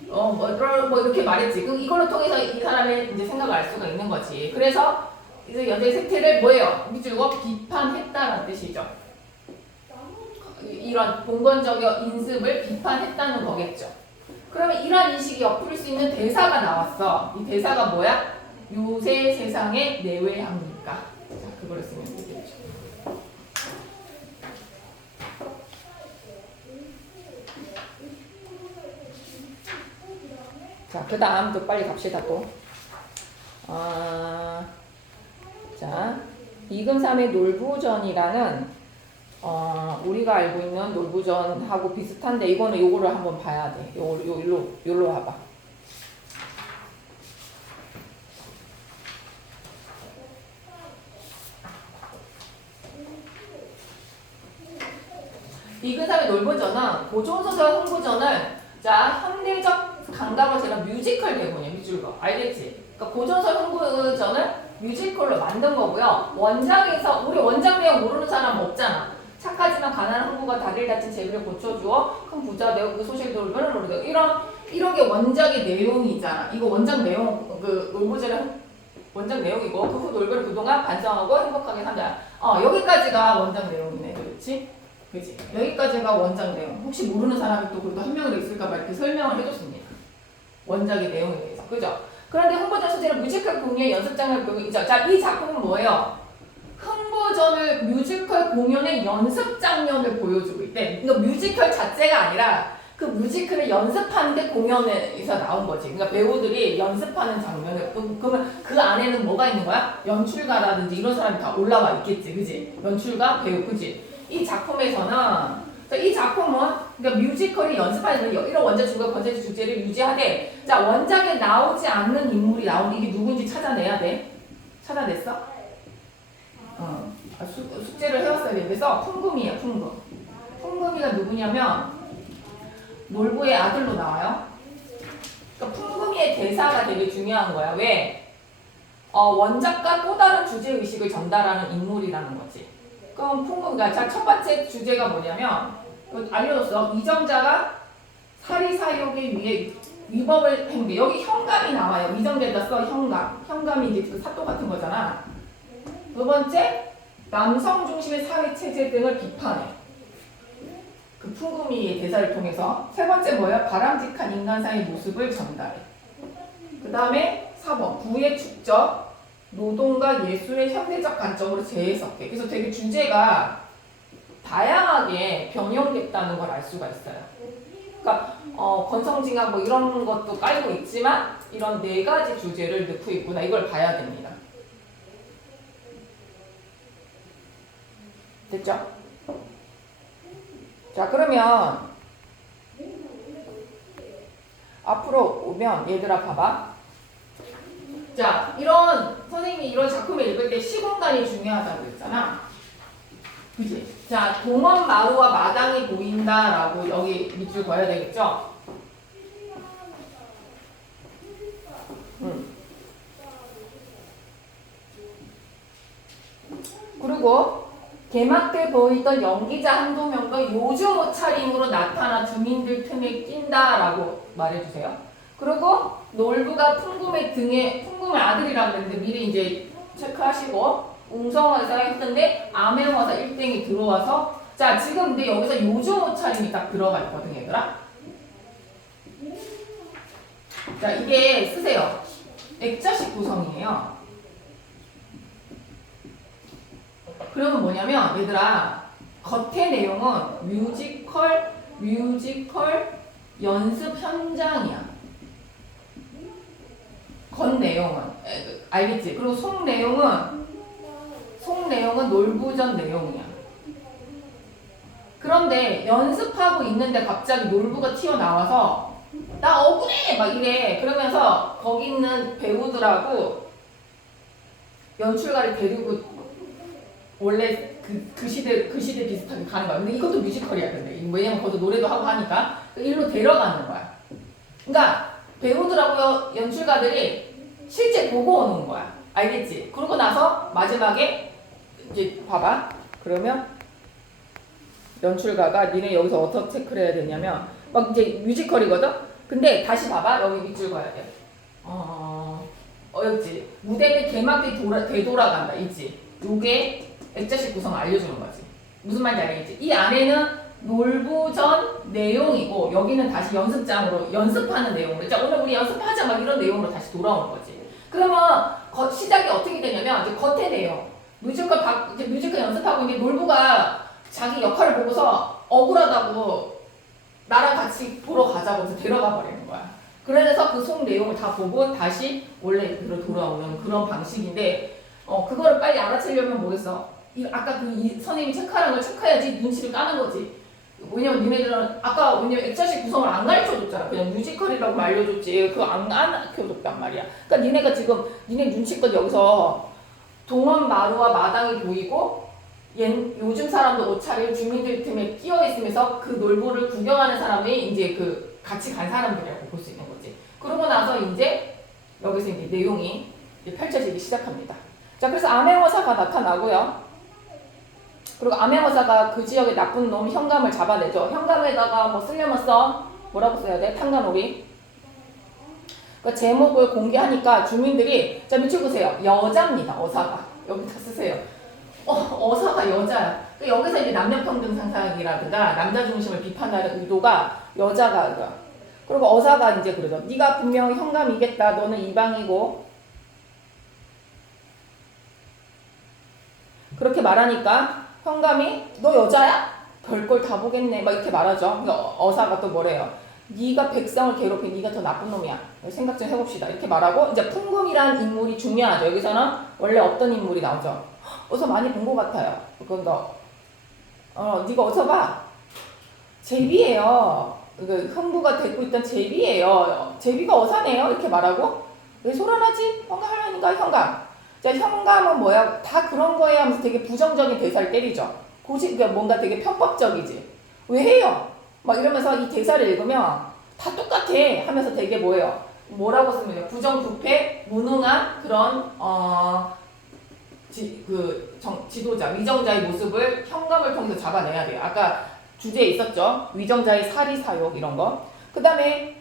뭐 이렇게 말했지. 이걸로 통해서 이 사람의 이제 생각을 알 수가 있는 거지. 그래서 이제 여자의 색태를 뭐예요? 밑줄고 비판했다는 뜻이죠. 이런 봉건적 인습을 비판했다는 거겠죠. 그러면 이러한 인식이 엎을 수 있는 대사가 나왔어. 이 대사가 뭐야? 요새 세상에 내외합니까? 자, 그걸 쓰면 되겠죠. 자, 그 다음 또 빨리 갑시다 또. 자, 이금삼의 놀부전이라는 우리가 알고 있는 놀부전하고 비슷한데 이거는 요거를 한번 봐야 돼. 요로 와봐. 이근삼의 놀부전은 고전소설 홍보전을 자 현대적 감각을 제가 뮤지컬 대본이야 뮤지컬 알겠지? 그러니까 고전소설 홍보전을 뮤지컬로 만든 거고요. 원작에서 우리 원작 내용 모르는 사람 없잖아. 착하지만 가난한 흥부가 다리를 다친 제비를 고쳐주어 큰 부자 되어 그 소식을 돌면을 노리다 이런 게 원작의 내용이잖아. 이거 원작 내용 그 놀부전의 원작 내용이고 그 후 놀부를 그동안 반성하고 행복하게 산다. 여기까지가 원작 내용이네. 그렇지? 그치? 여기까지가 원작 내용. 혹시 모르는 사람이 또 그래도 한 명이라도 있을까봐 이렇게 설명을 해줬습니다. 원작의 내용에 대해서. 그죠? 그런데 홍보전 소재는 뮤지컬 공연의 연습장을 보여주고 자, 이 작품은 뭐예요? 홍보전을 뮤지컬 공연의 연습 장면을 보여주고 있대. 그러니까 뮤지컬 자체가 아니라 그 뮤지컬을 연습하는데 공연에서 나온 거지. 그러니까 배우들이 연습하는 장면을 그러면 그 안에는 뭐가 있는 거야? 연출가라든지 이런 사람이 다 올라와 있겠지. 그지? 연출가, 배우. 그지? 이 작품에서는 이 작품은 그러니까 뮤지컬이 연습하는 이런 원작 주가 컨텐츠 주제를 유지하되 자 원작에 나오지 않는 인물이 나오는 이게 누군지 찾아내야 돼. 찾아냈어? 숙제를 해왔어야 돼. 그래서 풍금이에요. 풍금. 풍금이가 누구냐면 놀부의 아들로 나와요. 그러니까 풍금이의 대사가 되게 중요한 거야. 왜? 원작과 또 다른 주제의식을 전달하는 인물이라는 거지. 그럼 풍금이가 자 첫 번째 주제가 뭐냐면 알려줬어. 이정자가 사리사욕에 위해 위법을 했는데 여기 현감이 나와요. 이정자에다 써 현감. 현감이 이제 그 사또 같은 거잖아. 두 번째 남성 중심의 사회 체제 등을 비판해. 그 풍금이의 대사를 통해서. 세 번째 뭐야? 바람직한 인간상의 모습을 전달해. 그 다음에 4번 부의 축적 노동과 예술의 현대적 관점으로 재해석해. 그래서 되게 주제가 다양하게 변형됐다는 걸 알 수가 있어요. 그러니까 건성징악 뭐 이런 것도 깔고 있지만 이런 4가지 주제를 넣고 있구나. 이걸 봐야 됩니다. 됐죠? 자 그러면 앞으로 오면 얘들아 봐봐. 자 이런 선생님이 이런 작품을 읽을 때 시공간이 중요하다고 했잖아. 그치? 자 동원 마루와 마당이 보인다라고 여기 밑줄 그어야 되겠죠? 그리고 개막 때 보이던 연기자 한두 명도 요즘 옷차림으로 나타나 주민들 틈에 낀다라고 말해주세요. 그리고 놀부가 풍금의 등에 풍금의 아들이라고 그랬는데 미리 이제 체크하시고 웅성화사 했는데 암행화사 1등이 들어와서 자 지금 근데 여기서 요즘 옷차림이 딱 들어가 있거든 얘들아. 자 이게 쓰세요. 액자식 구성이에요. 그러면 뭐냐면 얘들아 겉의 내용은 뮤지컬 연습 현장이야. 겉 내용은 알겠지? 그리고 속 내용은 놀부전 내용이야. 그런데 연습하고 있는데 갑자기 놀부가 튀어나와서 나 억울해 막 이래. 그러면서 거기 있는 배우들하고 연출가를 데리고 원래 그 시대 비슷하게 가는 거야. 근데 이것도 뮤지컬이야. 근데 왜냐면 거기서 노래도 하고 하니까 일로 데려가는 거야. 그러니까 배우들하고 연출가들이 실제 보고 오는 거야. 알겠지? 그러고 나서 마지막에 이제 봐봐. 그러면 연출가가 니네 여기서 어떻게 체크를 해야 되냐면 막 이제 뮤지컬이거든? 근데 다시 봐봐. 여기 밑줄 그어야 돼. 여기 무대는 개막이 되돌아간다. 있지? 요게 액자식 구성 알려주는 거지. 무슨 말인지 알겠지? 이 안에는 놀부전 내용이고 여기는 다시 연습장으로 연습하는 내용으로 자 오늘 우리 연습하자 막 이런 내용으로 다시 돌아오는 거지. 그러면 시작이 어떻게 되냐면 이제 겉의 내용 뮤지컬 연습하고 있는데 놀부가 자기 역할을 보고서 억울하다고 나랑 같이 보러 가자고 해서 데려가 버리는 거야. 그래서 그 속 내용을 다 보고 다시 원래로 돌아오는 그런 방식인데 그거를 빨리 알아채려면 뭐겠어? 아까 선생님이 체크하는 걸 체크해야지 눈치를 까는 거지. 왜냐면 니네들은 아까 왜냐면 액자식 구성을 안 가르쳐줬잖아. 그냥 뮤지컬이라고 알려줬지. 그거 안 가르쳐줬단 말이야. 그러니까 니네가 지금 니네 눈치껏 여기서 동원 마루와 마당이 보이고 요즘 사람도 옷차림 주민들 틈에 끼어 있으면서 그 놀부를 구경하는 사람이 이제 그 같이 간 사람들이라고 볼 수 있는 거지. 그러고 나서 이제 여기서 이제 내용이 이제 펼쳐지기 시작합니다. 자, 그래서 암행어사가 나타나고요. 그리고 암행어사가 그 지역의 나쁜 놈 현감을 잡아내죠. 현감에다가 뭐 쓰려면 뭐라고 써야 돼? 탕간오리. 그 제목을 공개하니까 주민들이 자 밑줄 보세요. 여자입니다. 어사가 여기다 쓰세요. 어사가 여자야. 여기서 이제 남녀평등 상상이라든가 남자 중심을 비판하는 의도가 여자가 그거야. 그리고 어사가 이제 그러죠. 네가 분명 현감이겠다. 너는 이방이고. 그렇게 말하니까 현감이 너 여자야? 별걸 다 보겠네. 막 이렇게 말하죠. 어사가 또 뭐래요? 네가 백성을 괴롭힌 네가 더 나쁜 놈이야. 생각 좀 해봅시다. 이렇게 말하고 이제 풍금이란 인물이 중요하죠. 여기서는 원래 어떤 인물이 나오죠? 어서 많이 본 것 같아요. 그건 네가 어서 봐. 제비예요. 그 흥부가 되고 있던 제비예요. 제비가 어사네요. 이렇게 말하고 왜 소란하지? 할머니가 현감. 자, 현감은 뭐야? 다 그런 거에 하면서 되게 부정적인 대사를 때리죠. 그러니까 뭔가 되게 편법적이지. 왜 해요? 막 이러면서 이 대사를 읽으면 다 똑같아 하면서 되게 뭐예요? 뭐라고 쓰면 부정부패, 무능한 그런 지도자, 위정자의 모습을 현감을 통해서 잡아내야 돼요. 아까 주제에 있었죠. 위정자의 사리사욕 이런 거. 그 다음에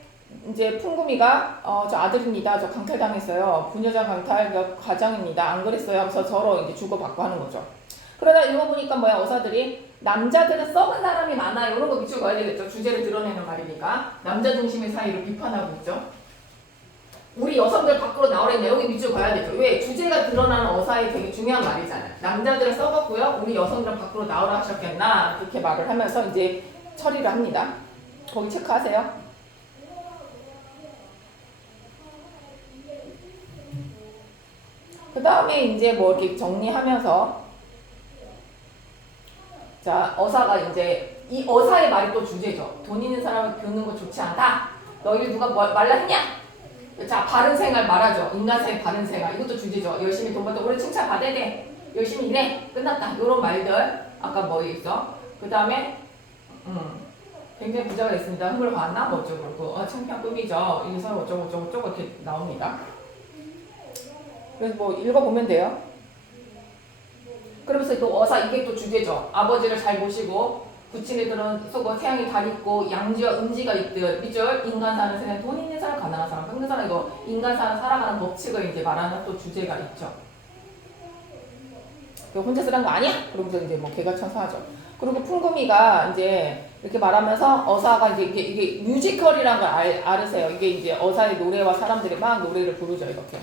이제 풍금이가 저 아들입니다. 저 강탈당했어요. 부녀자 강탈 과장입니다. 안 그랬어요 하면서 서로 이제 주고받고 하는 거죠. 그러다 읽어보니까 뭐야 어사들이 남자들은 썩은 사람이 많아요. 이런 거 밑줄 그어야 되겠죠. 주제를 드러내는 말이니까 남자 중심의 사이를 비판하고 있죠. 우리 여성들 밖으로 나오려면 여기 밑줄 그어야 되죠. 왜? 주제가 드러나는 어사에 되게 중요한 말이잖아요. 남자들은 썩었고요. 우리 여성들은 밖으로 나오라 하셨겠나 그렇게 말을 하면서 이제 처리를 합니다. 거기 체크하세요. 그 다음에 이제 뭐 이렇게 정리하면서 자 어사가 이제 이 어사의 말이 또 주제죠. 돈 있는 사람을 비웃는 거 좋지 않다. 너희를 누가 말라 했냐? 자 바른 생활 말하죠. 인간사의 바른 생활 이것도 주제죠. 열심히 돈 벌다 오래 칭찬 받아야 돼. 열심히 일해. 끝났다. 이런 말들 아까 뭐 있어? 그 다음에 굉장히 부자가 있습니다. 흥을 봤나? 뭐 어쩌고 창피한 꿈이죠. 이 사람 어쩌고 이렇게 나옵니다. 그래서 뭐 읽어보면 돼요. 그러면서 또 어사 이게 또 주제죠. 아버지를 잘 모시고 부친애들은 속어 태양이 달 있고 양지와 음지가 있듯 밑줄 인간 사는 세상 돈 있는 사람 가난한 사람 평균 사람 이거 인간 사는 살아가는 법칙을 이제 말하는 또 주제가 있죠. 혼자 쓰란 거 아니야? 그러면서 이제 뭐 개가천사하죠. 그리고 풍금이가 이제 이렇게 말하면서 어사가 이제 이게 뮤지컬이라는 걸 알으세요. 이게 이제 어사의 노래와 사람들이 막 노래를 부르죠 이렇게.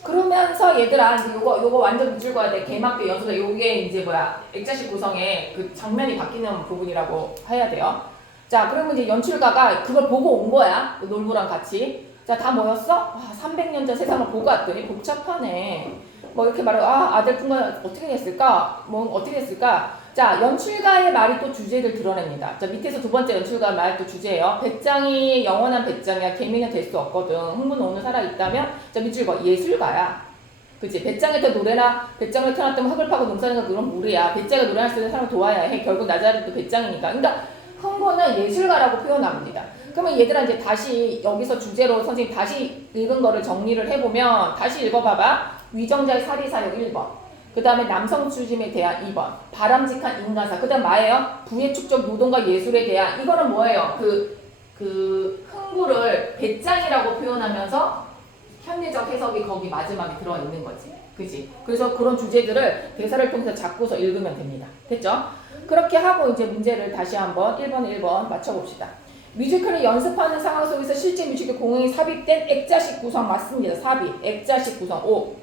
그러면서 얘들아 이제 요거 완전 밑줄 그어야 돼. 개막대 연수다. 요게 이제 뭐야 액자식 구성의 그 장면이 바뀌는 부분이라고 해야 돼요. 자 그러면 이제 연출가가 그걸 보고 온 거야. 놀부랑 같이. 자 다 모였어? 300년 전 세상을 보고 왔더니 복잡하네. 뭐 이렇게 말하고 아들 풍건 어떻게 됐을까? 뭐 어떻게 됐을까? 자 연출가의 말이 또 주제를 드러냅니다. 자 밑에서 두 번째 연출가 말 또 주제예요. 배짱이 영원한 배짱이야. 개미는 될 수 없거든. 흥부는 오늘 살아있다면 자 밑줄 거 예술가야. 그치? 배짱한테 노래나 배짱을 켜놨다면 흙을 파고 농사는 건 그런 무리야. 배짱이 노래할 수 있는 사람을 도와야 해. 결국 나자리도 배짱이니까. 그러니까 흥부는 예술가라고 표현합니다. 그러면 얘들아 이제 다시 여기서 주제로 선생님 다시 읽은 거를 정리를 해보면 다시 읽어봐봐. 위정자의 사리사욕 1번. 그 다음에 남성 추짐에 대한 2번. 바람직한 인간사. 그 다음 뭐예요? 부의 축적 노동과 예술에 대한 이거는 뭐예요? 그 흥부를 배짱이라고 표현하면서 현대적 해석이 거기 마지막에 들어있는 거지. 그지? 그래서 그런 주제들을 대사를 통해서 잡고서 읽으면 됩니다. 됐죠? 그렇게 하고 이제 문제를 다시 한번 1번 맞춰봅시다. 뮤지컬을 연습하는 상황 속에서 실제 뮤지컬 공연이 삽입된 액자식 구성 맞습니다. 삽입, 액자식 구성 5.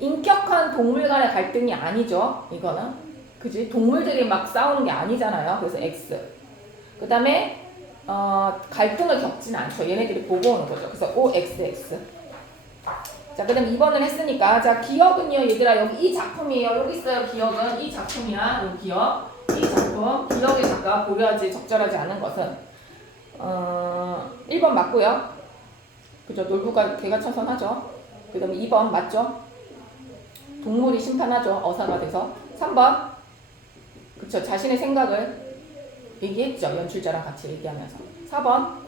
인격한 동물 간의 갈등이 아니죠. 이거는. 그지? 동물들이 막 싸우는 게 아니잖아요. 그래서 X. 그 다음에 갈등을 겪진 않죠. 얘네들이 보고 오는 거죠. 그래서 OXX. 자, 그 다음 2번을 했으니까. 자, 기억은요, 얘들아. 여기 이 작품이에요. 여기 있어요. 기억은. 이 작품이야. 이 기억. 이 작품. 기억에 잠깐 고려하지, 적절하지 않은 것은. 1번 맞고요. 그죠? 놀부가 개가천선하죠. 그 다음에 2번 맞죠? 동물이 심판하죠. 어사가 돼서. 3번. 그쵸? 자신의 생각을 얘기했죠. 연출자랑 같이 얘기하면서. 4번.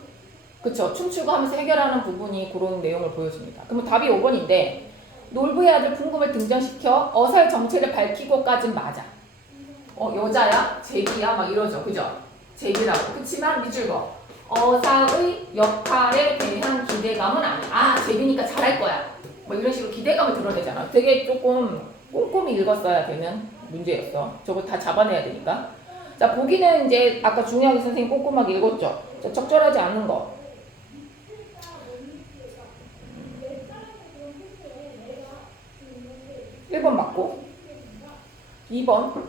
그쵸? 춤추고 하면서 해결하는 부분이 그런 내용을 보여줍니다. 그러면 답이 5번인데 놀부의 아들 풍금을 등장시켜 어사의 정체를 밝히고까진 맞아. 여자야? 제기야? 막 이러죠. 그죠? 제기라고. 그치만 밑줄거 어사의 역할에 대한 기대감은 아니야. 아, 제비니까 잘할 거야. 뭐 이런 식으로 기대감을 드러내잖아. 되게 조금 꼼꼼히 읽었어야 되는 문제였어. 저거 다 잡아내야 되니까. 자, 보기는 이제 아까 중요하게 선생님 꼼꼼하게 읽었죠. 자, 적절하지 않은 거. 1번 맞고 2번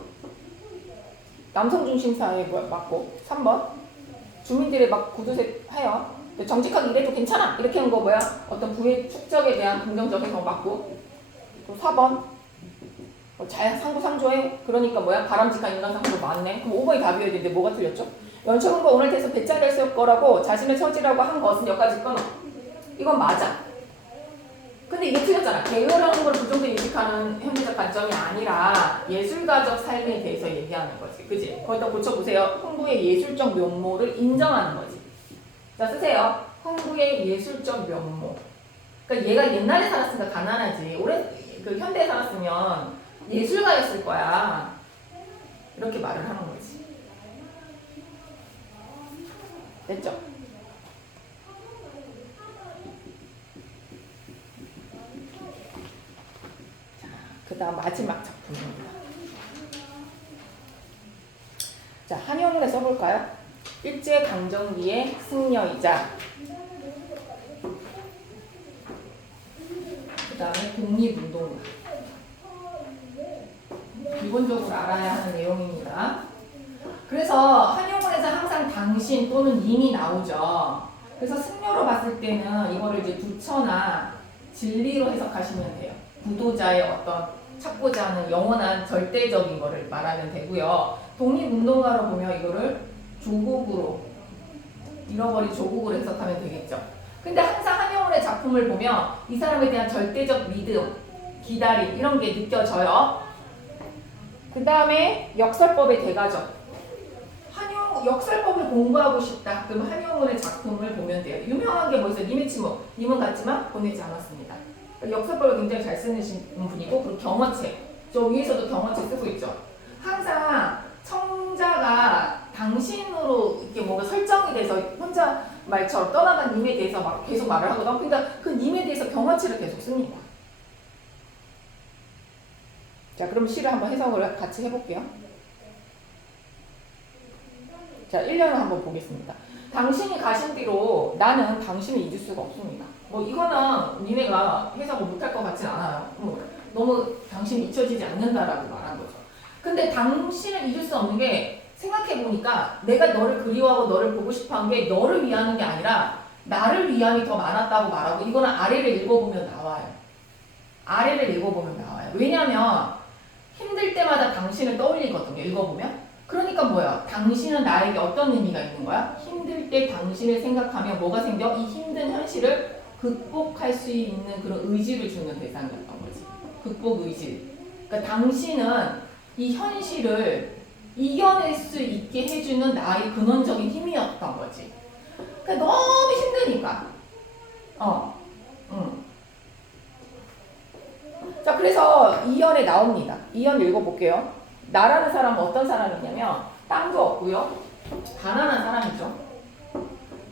남성 중심 사회 맞고 3번 주민들의 막 구두쇠 하여 정직하게 일해도 괜찮아 이렇게 한 거 뭐야? 어떤 부의 축적에 대한 긍정적 해석 맞고 또 4번 잘 상부상조해 그러니까 뭐야? 바람직한 인간상도 맞네. 그럼 5번이 답이어야 되는데 뭐가 틀렸죠? 연초문과 오늘 돼서 배짱될 수 거라고 자신을 처지라고 한 것은 여기까지 끊어. 이건 맞아. 근데 이게 틀렸잖아. 게으르는 걸 부정적 인식하는 현대적 관점이 아니라 예술가적 삶에 대해서 얘기하는 거지. 그지? 거기다 고쳐보세요. 흥부의 예술적 면모를 인정하는 거지. 자, 쓰세요. 흥부의 예술적 면모. 그러니까 얘가 옛날에 살았으니까 가난하지. 그 현대에 살았으면 예술가였을 거야. 이렇게 말을 하는 거지. 됐죠? 그 다음 마지막 작품입니다. 자, 한영문에 써볼까요? 일제강점기의 승려이자 그 다음에 독립운동가. 기본적으로 알아야 하는 내용입니다. 그래서 한영문에서 항상 당신 또는 님이 나오죠. 그래서 승려로 봤을 때는 이거를 이제 부처나 진리로 해석하시면 돼요. 부도자의 어떤 찾고자 하는 영원한 절대적인 거를 말하면 되고요. 독립운동가로 보면 이거를 조국으로 잃어버린 조국으로 해석하면 되겠죠. 근데 항상 한영훈의 작품을 보면 이 사람에 대한 절대적 믿음, 기다림 이런 게 느껴져요. 그 다음에 역설법의 대가죠. 역설법을 공부하고 싶다. 그럼 한영훈의 작품을 보면 돼요. 유명한 게 뭐 있어요? 님의 침묵. 님은 같지만 보내지 않았습니다. 역설법을 굉장히 잘 쓰시는 분이고 그리고 경어책. 저 위에서도 경어책 쓰고 있죠. 항상 청자가 당신으로 이렇게 뭔가 설정이 돼서 혼자 말처럼 떠나간 님에 대해서 막 계속 말을 하거든. 그러니까 그 님에 대해서 경어책을 계속 씁니다. 자, 그럼 시를 한번 해석을 같이 해볼게요. 자, 1년을 한번 보겠습니다. 당신이 가신 뒤로 나는 당신을 잊을 수가 없습니다. 뭐 이거는 니네가 해석을 못할 것 같진 않아요. 너무 당신이 잊혀지지 않는다라고 말한 거죠. 근데 당신을 잊을 수 없는 게 생각해보니까 내가 너를 그리워하고 너를 보고 싶어한 게 너를 위하는 게 아니라 나를 위함이 더 많았다고 말하고 이거는 아래를 읽어보면 나와요. 아래를 읽어보면 나와요. 왜냐면 힘들 때마다 당신을 떠올리거든요. 읽어보면. 그러니까 뭐야? 당신은 나에게 어떤 의미가 있는 거야? 힘들 때 당신을 생각하면 뭐가 생겨? 이 힘든 현실을 극복할 수 있는 그런 의지를 주는 대상이었던 거지. 극복 의지. 그러니까 당신은 이 현실을 이겨낼 수 있게 해주는 나의 근원적인 힘이었던 거지. 그러니까 너무 힘드니까. 자, 그래서 2연에 나옵니다. 2연 읽어볼게요. 나라는 사람은 어떤 사람이냐면 땅도 없고요. 가난한 사람이죠.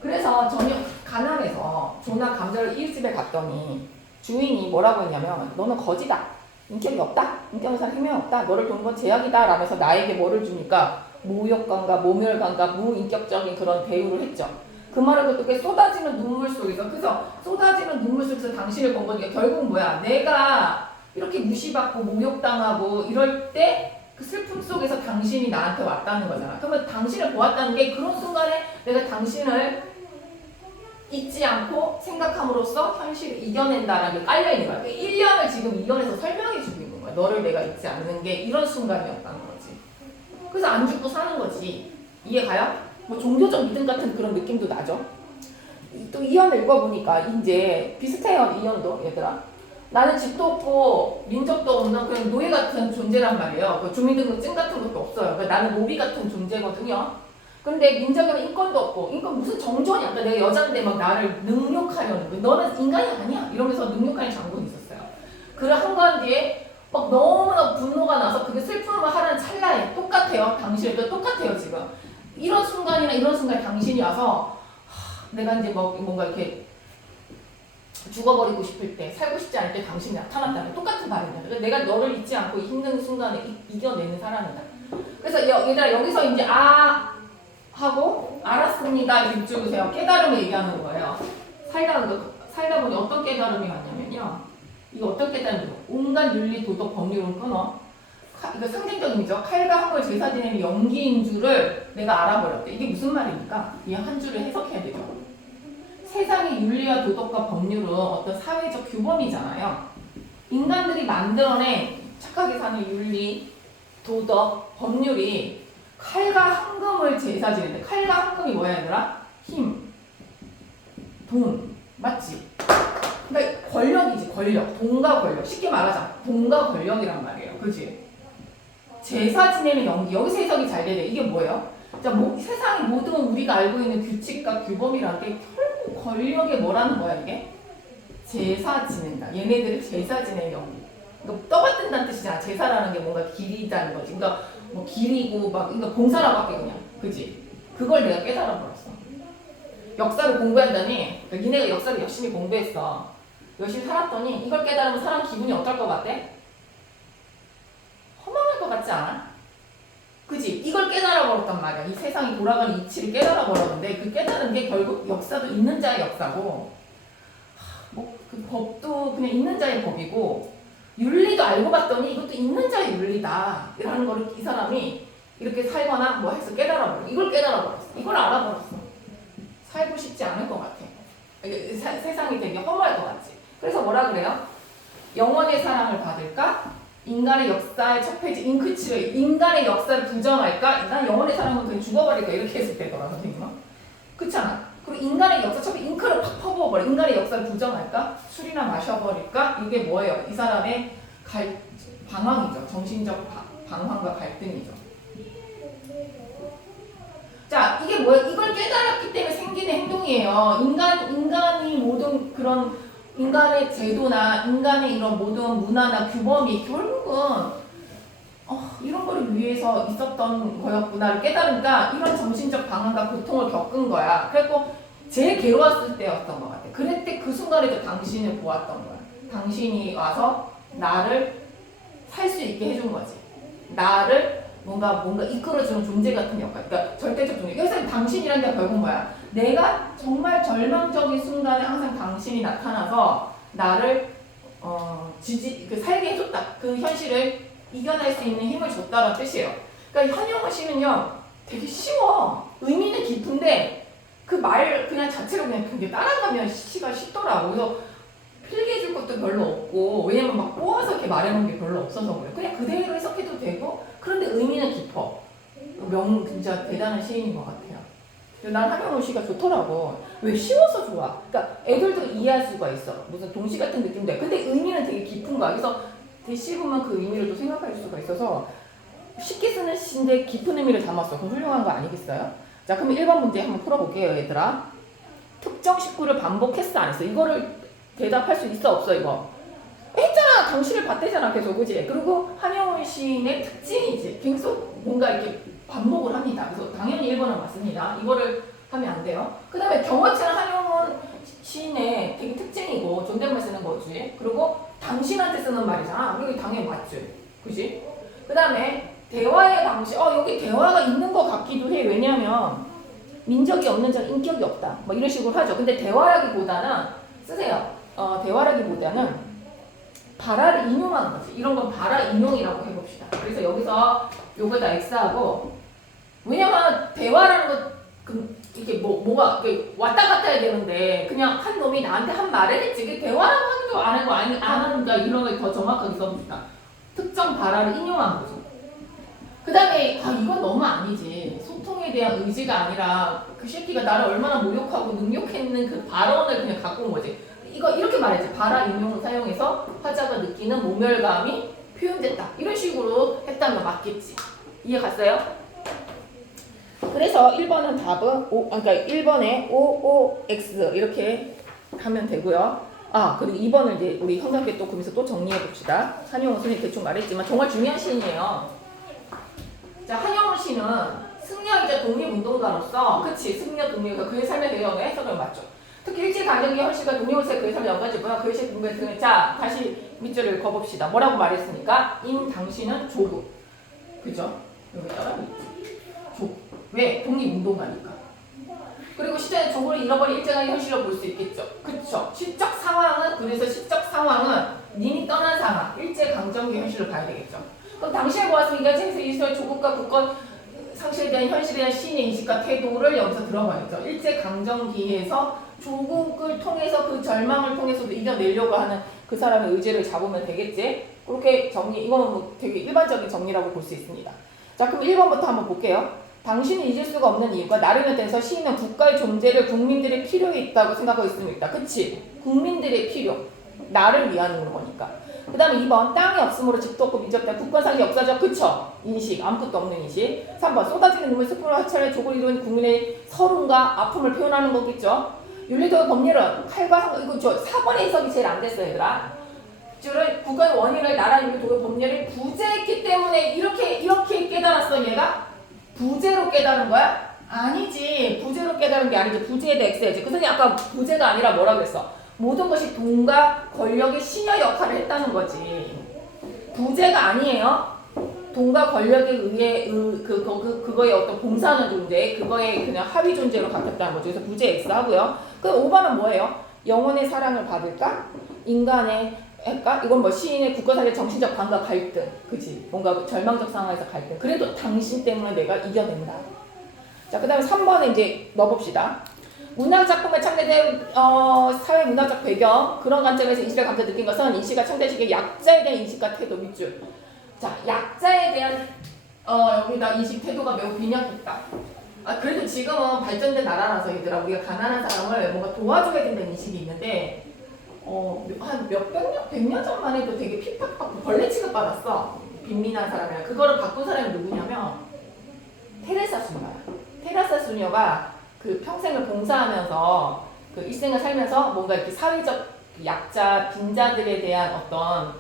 그래서 전혀 가난해서 조나 감자를 이웃집에 갔더니 주인이 뭐라고 했냐면 너는 거지다. 인격이 없다. 인격은 사람 힘이 없다. 너를 도는 건 제약이다. 라면서 나에게 뭐를 주니까 모욕감과 모멸감과 무인격적인 그런 대우를 했죠. 그 말을 듣고 쏟아지는 눈물 속에서 그래서 쏟아지는 눈물 속에서 당신을 본 거니까 결국 뭐야. 내가 이렇게 무시받고 모욕당하고 이럴 때 그 슬픔 속에서 당신이 나한테 왔다는 거잖아. 그러면 당신을 보았다는 게 그런 순간에 내가 당신을 잊지 않고 생각함으로써 현실을 이겨낸다라는 게 깔려있는 거야. 1년을 지금 이겨내서 설명해 주고 있는 거야. 너를 내가 잊지 않는 게 이런 순간이었다는 거지. 그래서 안 죽고 사는 거지. 이해 가요? 뭐 종교적 믿음 같은 그런 느낌도 나죠. 또 이현을 읽어보니까 이제 비슷해요. 이현도 얘들아. 나는 집도 없고 민족도 없는 그냥 노예 같은 존재란 말이에요. 그 주민등록증 같은 것도 없어요. 그러니까 나는 노비 같은 존재거든요. 근데 민족에는 인권도 없고 인권 무슨 정전이야. 그러니까 내가 여자인데 막 나를 능욕하려는 거. 너는 인간이 아니야. 이러면서 능욕하는 장군이 있었어요. 그를 한 건 뒤에 막 너무나 분노가 나서 그게 슬픔을 하는 찰나에 똑같아요. 당신도 똑같아요 지금. 이런 순간이나 이런 순간에 당신이 와서 내가 이제 뭔가 이렇게 죽어버리고 싶을 때, 살고 싶지 않을 때 당신이 나타났다면 똑같은 말입니다. 내가 너를 잊지 않고 이 힘든 순간에 이겨내는 사람이다. 그래서 얘들아 여기서 이제 하고 알았습니다 이렇게 주세요. 깨달음을 얘기하는 거예요. 살다 보니 어떤 깨달음이 왔냐면요. 이거 어떤 깨달음이에요? 온갖 윤리, 도덕, 법률은 끊어. 이거 상징적이죠. 칼과 한걸 제사 지내는 연기인 줄을 내가 알아버렸대. 이게 무슨 말입니까? 이 한 줄을 해석해야 되죠. 세상의 윤리와 도덕과 법률은 어떤 사회적 규범이잖아요. 인간들이 만들어낸 착하게 사는 윤리, 도덕, 법률이 칼과 황금을 제사 지내는데 칼과 황금이 뭐야 얘들아? 힘, 돈, 맞지? 그러니까 권력이지 권력, 돈과 권력. 쉽게 말하자 돈과 권력이란 말이에요. 그치? 제사 지내는 연기, 여기서 해석이 잘 되네. 이게 뭐예요? 자, 세상의 모든 우리가 알고 있는 규칙과 규범이라는 게 결국 권력의 뭐라는 거야 이게? 제사 지낸다. 얘네들을 제사 지내는 연기. 그러니까 떠받든다는 뜻이잖아. 제사라는 게 뭔가 기리다는 거지. 그러니까 뭐 기리고 막 그러니까 봉사라고 할게 그냥. 그지? 그걸 내가 깨달아 버렸어. 역사를 공부한다니. 그러니까 니네가 역사를 열심히 공부했어. 열심히 살았더니 이걸 깨달으면 사람 기분이 어떨 것 같아? 허망할 것 같지 않아? 그지? 이걸 깨달아 버렸단 말이야. 이 세상이 돌아가는 이치를 깨달아 버렸는데 그 깨달은 게 결국 역사도 있는 자의 역사고 그 법도 그냥 있는 자의 법이고 윤리도 알고 봤더니 이것도 있는 자의 윤리다 라는 거를 이 사람이 이렇게 살거나 뭐 해서 깨달아 버렸어. 이걸 깨달아 버렸어. 이걸 알아버렸어. 살고 싶지 않을 것 같아. 세상이 되게 허무할 것 같지. 그래서 뭐라 그래요? 영원의 사랑을 받을까? 인간의 역사의 첫 페이지 잉크칠을 인간의 역사를 부정할까? 난 영원의 사랑은 그냥 죽어버릴까? 이렇게 했을 때더라 선생님은. 그렇지 않아? 그리고 인간의 역사 첫 페이지 잉크를 팍 퍼부어버려. 인간의 역사를 부정할까? 술이나 마셔버릴까? 이게 뭐예요? 이 사람의 방황이죠. 정신적 방황과 갈등이죠. 자, 이게 뭐예요? 이걸 깨달았기 때문에 생기는 행동이에요. 인간이 모든 그런 인간의 제도나 인간의 이런 모든 문화나 규범이 결국은 이런 거를 위해서 있었던 거였구나를 깨달으니까 이런 정신적 방황과 고통을 겪은 거야. 그래서 제일 괴로웠을 때였던 것 같아. 그럴 때 그 순간에도 당신을 보았던 거야. 당신이 와서 나를 살 수 있게 해준 거지. 나를 뭔가 이끌어주는 존재 같은 역할. 그러니까 절대적 존재. 그래서 당신이란 게 결국 뭐야? 내가 정말 절망적인 순간에 항상 당신이 나타나서 나를 살게 해줬다. 그 현실을 이겨낼 수 있는 힘을 줬다는 뜻이에요. 그러니까 현영호 씨는요, 되게 쉬워. 의미는 깊은데 그 말 그냥 자체로 그냥 그게 따라가면 시가 쉽더라고. 그래서 필기해줄 것도 별로 없고, 왜냐면 막 꼬아서 이렇게 말해놓은 게 별로 없어서 그래. 그냥 그대로 해석해도 되고, 그런데 의미는 깊어. 진짜 대단한 시인인 것 같아요. 난 한영호 씨가 좋더라고. 왜 쉬워서 좋아. 그러니까 애들도 이해할 수가 있어. 무슨 동시 같은 느낌도 해. 근데 의미는 되게 깊은 거야. 그래서 되게 씹으면 그 의미를 또 생각할 수가 있어서 쉽게 쓰는 시인데 깊은 의미를 담았어. 그럼 훌륭한 거 아니겠어요? 자, 그럼 1번 문제 한번 풀어볼게요, 얘들아. 특정 식구를 반복했어, 안 했어? 이거를 대답할 수 있어, 없어, 이거? 했잖아. 당신을 봤대잖아, 계속, 그지? 그리고 한영호 시인의 특징이지. 계속 뭔가 이렇게 반복을 합니다. 그래서 당연히 1번은 맞습니다. 이거를 하면 안 돼요. 그 다음에 경어치는 한영호 시인의 되게 특징이고 존댓말 쓰는 거지. 그리고 당신한테 쓰는 말이잖아. 그리고 당연히 맞지. 그지? 그 다음에 대화의 방식. 여기 대화가 있는 것 같기도 해. 왜냐면 민족이 없는 자는 인격이 없다. 뭐 이런 식으로 하죠. 근데 대화라기보다는 쓰세요. 대화라기보다는 발화를 인용하는 거지. 이런 건 발화 인용이라고 해봅시다. 그래서 여기서 요거다 X하고, 왜냐면 대화라는 거 이게 뭐가 이게 왔다 갔다 해야 되는데 그냥 한 놈이 나한테 한 말을 했지. 이게 대화라고 하기도 안 하고 안 하는가 이런 걸 더 정확하게 써봅시다. 특정 발화를 인용하는 거죠. 그 다음에 이건 너무 아니지. 소통에 대한 의지가 아니라 그 새끼가 나를 얼마나 모욕하고 능욕했는 그 발언을 그냥 갖고 온 거지. 이거 이렇게 말했지. 발화 인용을 사용해서 화자가 느끼는 모멸감이 표현됐다. 이런 식으로 했다면 맞겠지. 이해 갔어요? 그래서 1번은 답은 그러니까 1번에 OOX 이렇게 하면 되고요. 그리고 2번을 이제 우리 형상계 또 거기서 또 정리해 봅시다. 한용우 선생님 대충 말했지만 정말 중요한 시인이에요. 자, 한영우 씨는 승려이자 독립운동가로서, 그치, 승려 독립가 그의 삶의 배경에 해석을 맞죠. 특히 일제강점기 혈씨가 독립으로서의 그의 삶의 연관지보다 그의 삶의 자, 다시 밑줄을 그어봅시다. 뭐라고 말했습니까? 당신은 조국. 그죠? 여기 따라 조국. 왜? 독립운동가니까. 그리고 시전에 조국을 잃어버린 일제강점기 혈씨로 볼 수 있겠죠. 그쵸? 시적 상황은, 그래서 시적 상황은 님이 떠난 상황, 일제강점기 혈씨로 봐야 되겠죠. 그럼 당시에 보았으니까 이스라엘 조국과 국권 상실에 대한 현실에 대한 시인의 인식과 태도를 여기서 들어봐야죠. 일제강점기에서 조국을 통해서 그 절망을 통해서도 이겨내려고 하는 그 사람의 의지를 잡으면 되겠지. 그렇게 정리, 이거는 뭐 되게 일반적인 정리라고 볼 수 있습니다. 자, 그럼 1번부터 한번 볼게요. 당신이 잊을 수가 없는 이유가 나름에 대해서 시인은 국가의 존재를 국민들의 필요에 있다고 생각하고 있습니다. 그치? 국민들의 필요. 나를 위한 거니까. 그 다음에 2번 땅이 없으므로 집도 없고 민족된 국권상의 역사적 그쵸? 인식 아무것도 없는 인식. 3번 쏟아지는 눈물 스프로 하차를 족을 이룬 국민의 서름과 아픔을 표현하는 거겠죠. 윤리도의 법률은 칼과 이거 4번의 해석이 제일 안 됐어요 얘들아. 줄은 국가의 원인을 나라 윤리도의 법률이 부재했기 때문에 이렇게 깨달았어. 얘가 부재로 깨달은 거야? 아니지. 부재로 깨달은 게 아니지. 부재에 대해 X야지. 그 선생님 아까 부재가 아니라 뭐라 그랬어? 모든 것이 돈과 권력의 시녀 역할을 했다는 거지. 부재가 아니에요. 돈과 권력에 의해 그거의 어떤 봉사하는 존재, 그거의 그냥 하위 존재로 바뀌었다는 거죠. 그래서 부재 X 하고요. 그 5번은 뭐예요? 영혼의 사랑을 받을까? 인간의 할까? 이건 뭐 시인의 국가사의 정신적 반과 갈등, 그치? 뭔가 절망적 상황에서 갈등. 그래도 당신 때문에 내가 이겨낸다. 자, 그 다음에 3번에 이제 넣어봅시다. 문학작품의 창대된 사회 문학적 배경 그런 관점에서 인식을 감사 느낀 것은 이 시가 창대식의 약자에 대한 인식과 태도 밑줄. 자, 약자에 대한 여기다 인식 태도가 매우 빈약했다. 그래도 지금은 발전된 나라라서 얘들아 우리가 가난한 사람을 뭔가 도와줘야 된다는 인식이 있는데 한 백년 전만 해도 되게 핍박받고 벌레 취급받았어. 빈민한 사람이랑. 그거를 바꾼 사람이 누구냐면 테레사 수녀야. 테레사 수녀가 그 평생을 봉사하면서 그 일생을 살면서 뭔가 이렇게 사회적 약자, 빈자들에 대한 어떤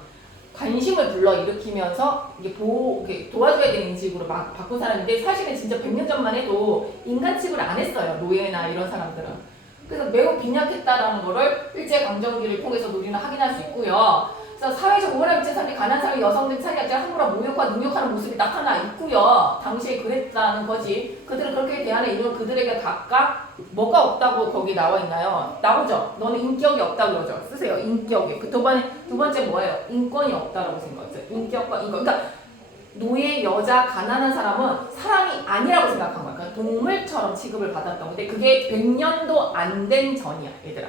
관심을 불러일으키면서 이게 도와줘야 되는 인식으로 막 바꾼 사람인데 사실은 진짜 100년 전만 해도 인간 취급을 안 했어요. 노예나 이런 사람들은. 그래서 매우 빈약했다라는 거를 일제강점기를 통해서 우리는 확인할 수 있고요. 그래서 사회적 우월한 위치에 사는 가난한 사회 여성들 사회학자 함부로 모욕과 능욕하는 모습이 나타나 있고요. 당시에 그랬다는 거지. 그들은 그렇게 대하는 이유는 그들에게 각각 뭐가 없다고 거기 나와 있나요? 나오죠. 너는 인격이 없다고 그러죠. 쓰세요. 인격이. 두 번째 뭐예요? 인권이 없다라고 생각했어요. 인격과 인권. 그러니까 노예, 여자, 가난한 사람은 사람이 아니라고 생각한 거야. 그러니까 동물처럼 취급을 받았던 건데 그게 100년도 안 된 전이야, 얘들아.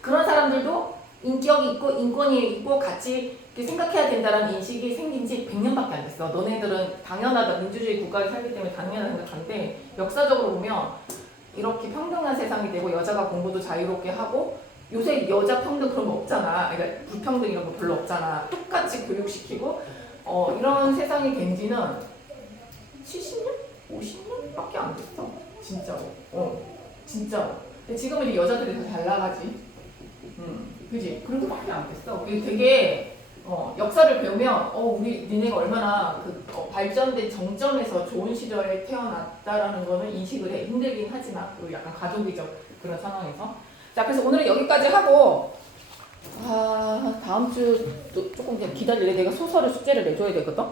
그런 사람들도 인격이 있고 인권이 있고 같이 생각해야 된다는 인식이 생긴 지 100년밖에 안 됐어. 너네들은 당연하다. 민주주의 국가에 살기 때문에 당연하다 생각하는데 역사적으로 보면 이렇게 평등한 세상이 되고 여자가 공부도 자유롭게 하고 요새 여자 평등 그런 거 없잖아. 그러니까 불평등 이런 거 별로 없잖아. 똑같이 교육시키고 이런 세상이 된 지는 70년? 50년밖에 안 됐어. 진짜로. 진짜로. 근데 지금은 이제 여자들이 더 잘 나가지. 그지? 그런 것밖에 안 됐어. 되게 역사를 배우면 우리 니네가 얼마나 발전된 정점에서 좋은 시절에 태어났다라는 거는 인식을 해. 힘들긴 하지만 그리고 약간 가족이적 그런 상황에서. 자, 그래서 오늘은 여기까지 하고 다음 주 또 조금 기다릴래. 내가 소설을 숙제를 내줘야 되거든.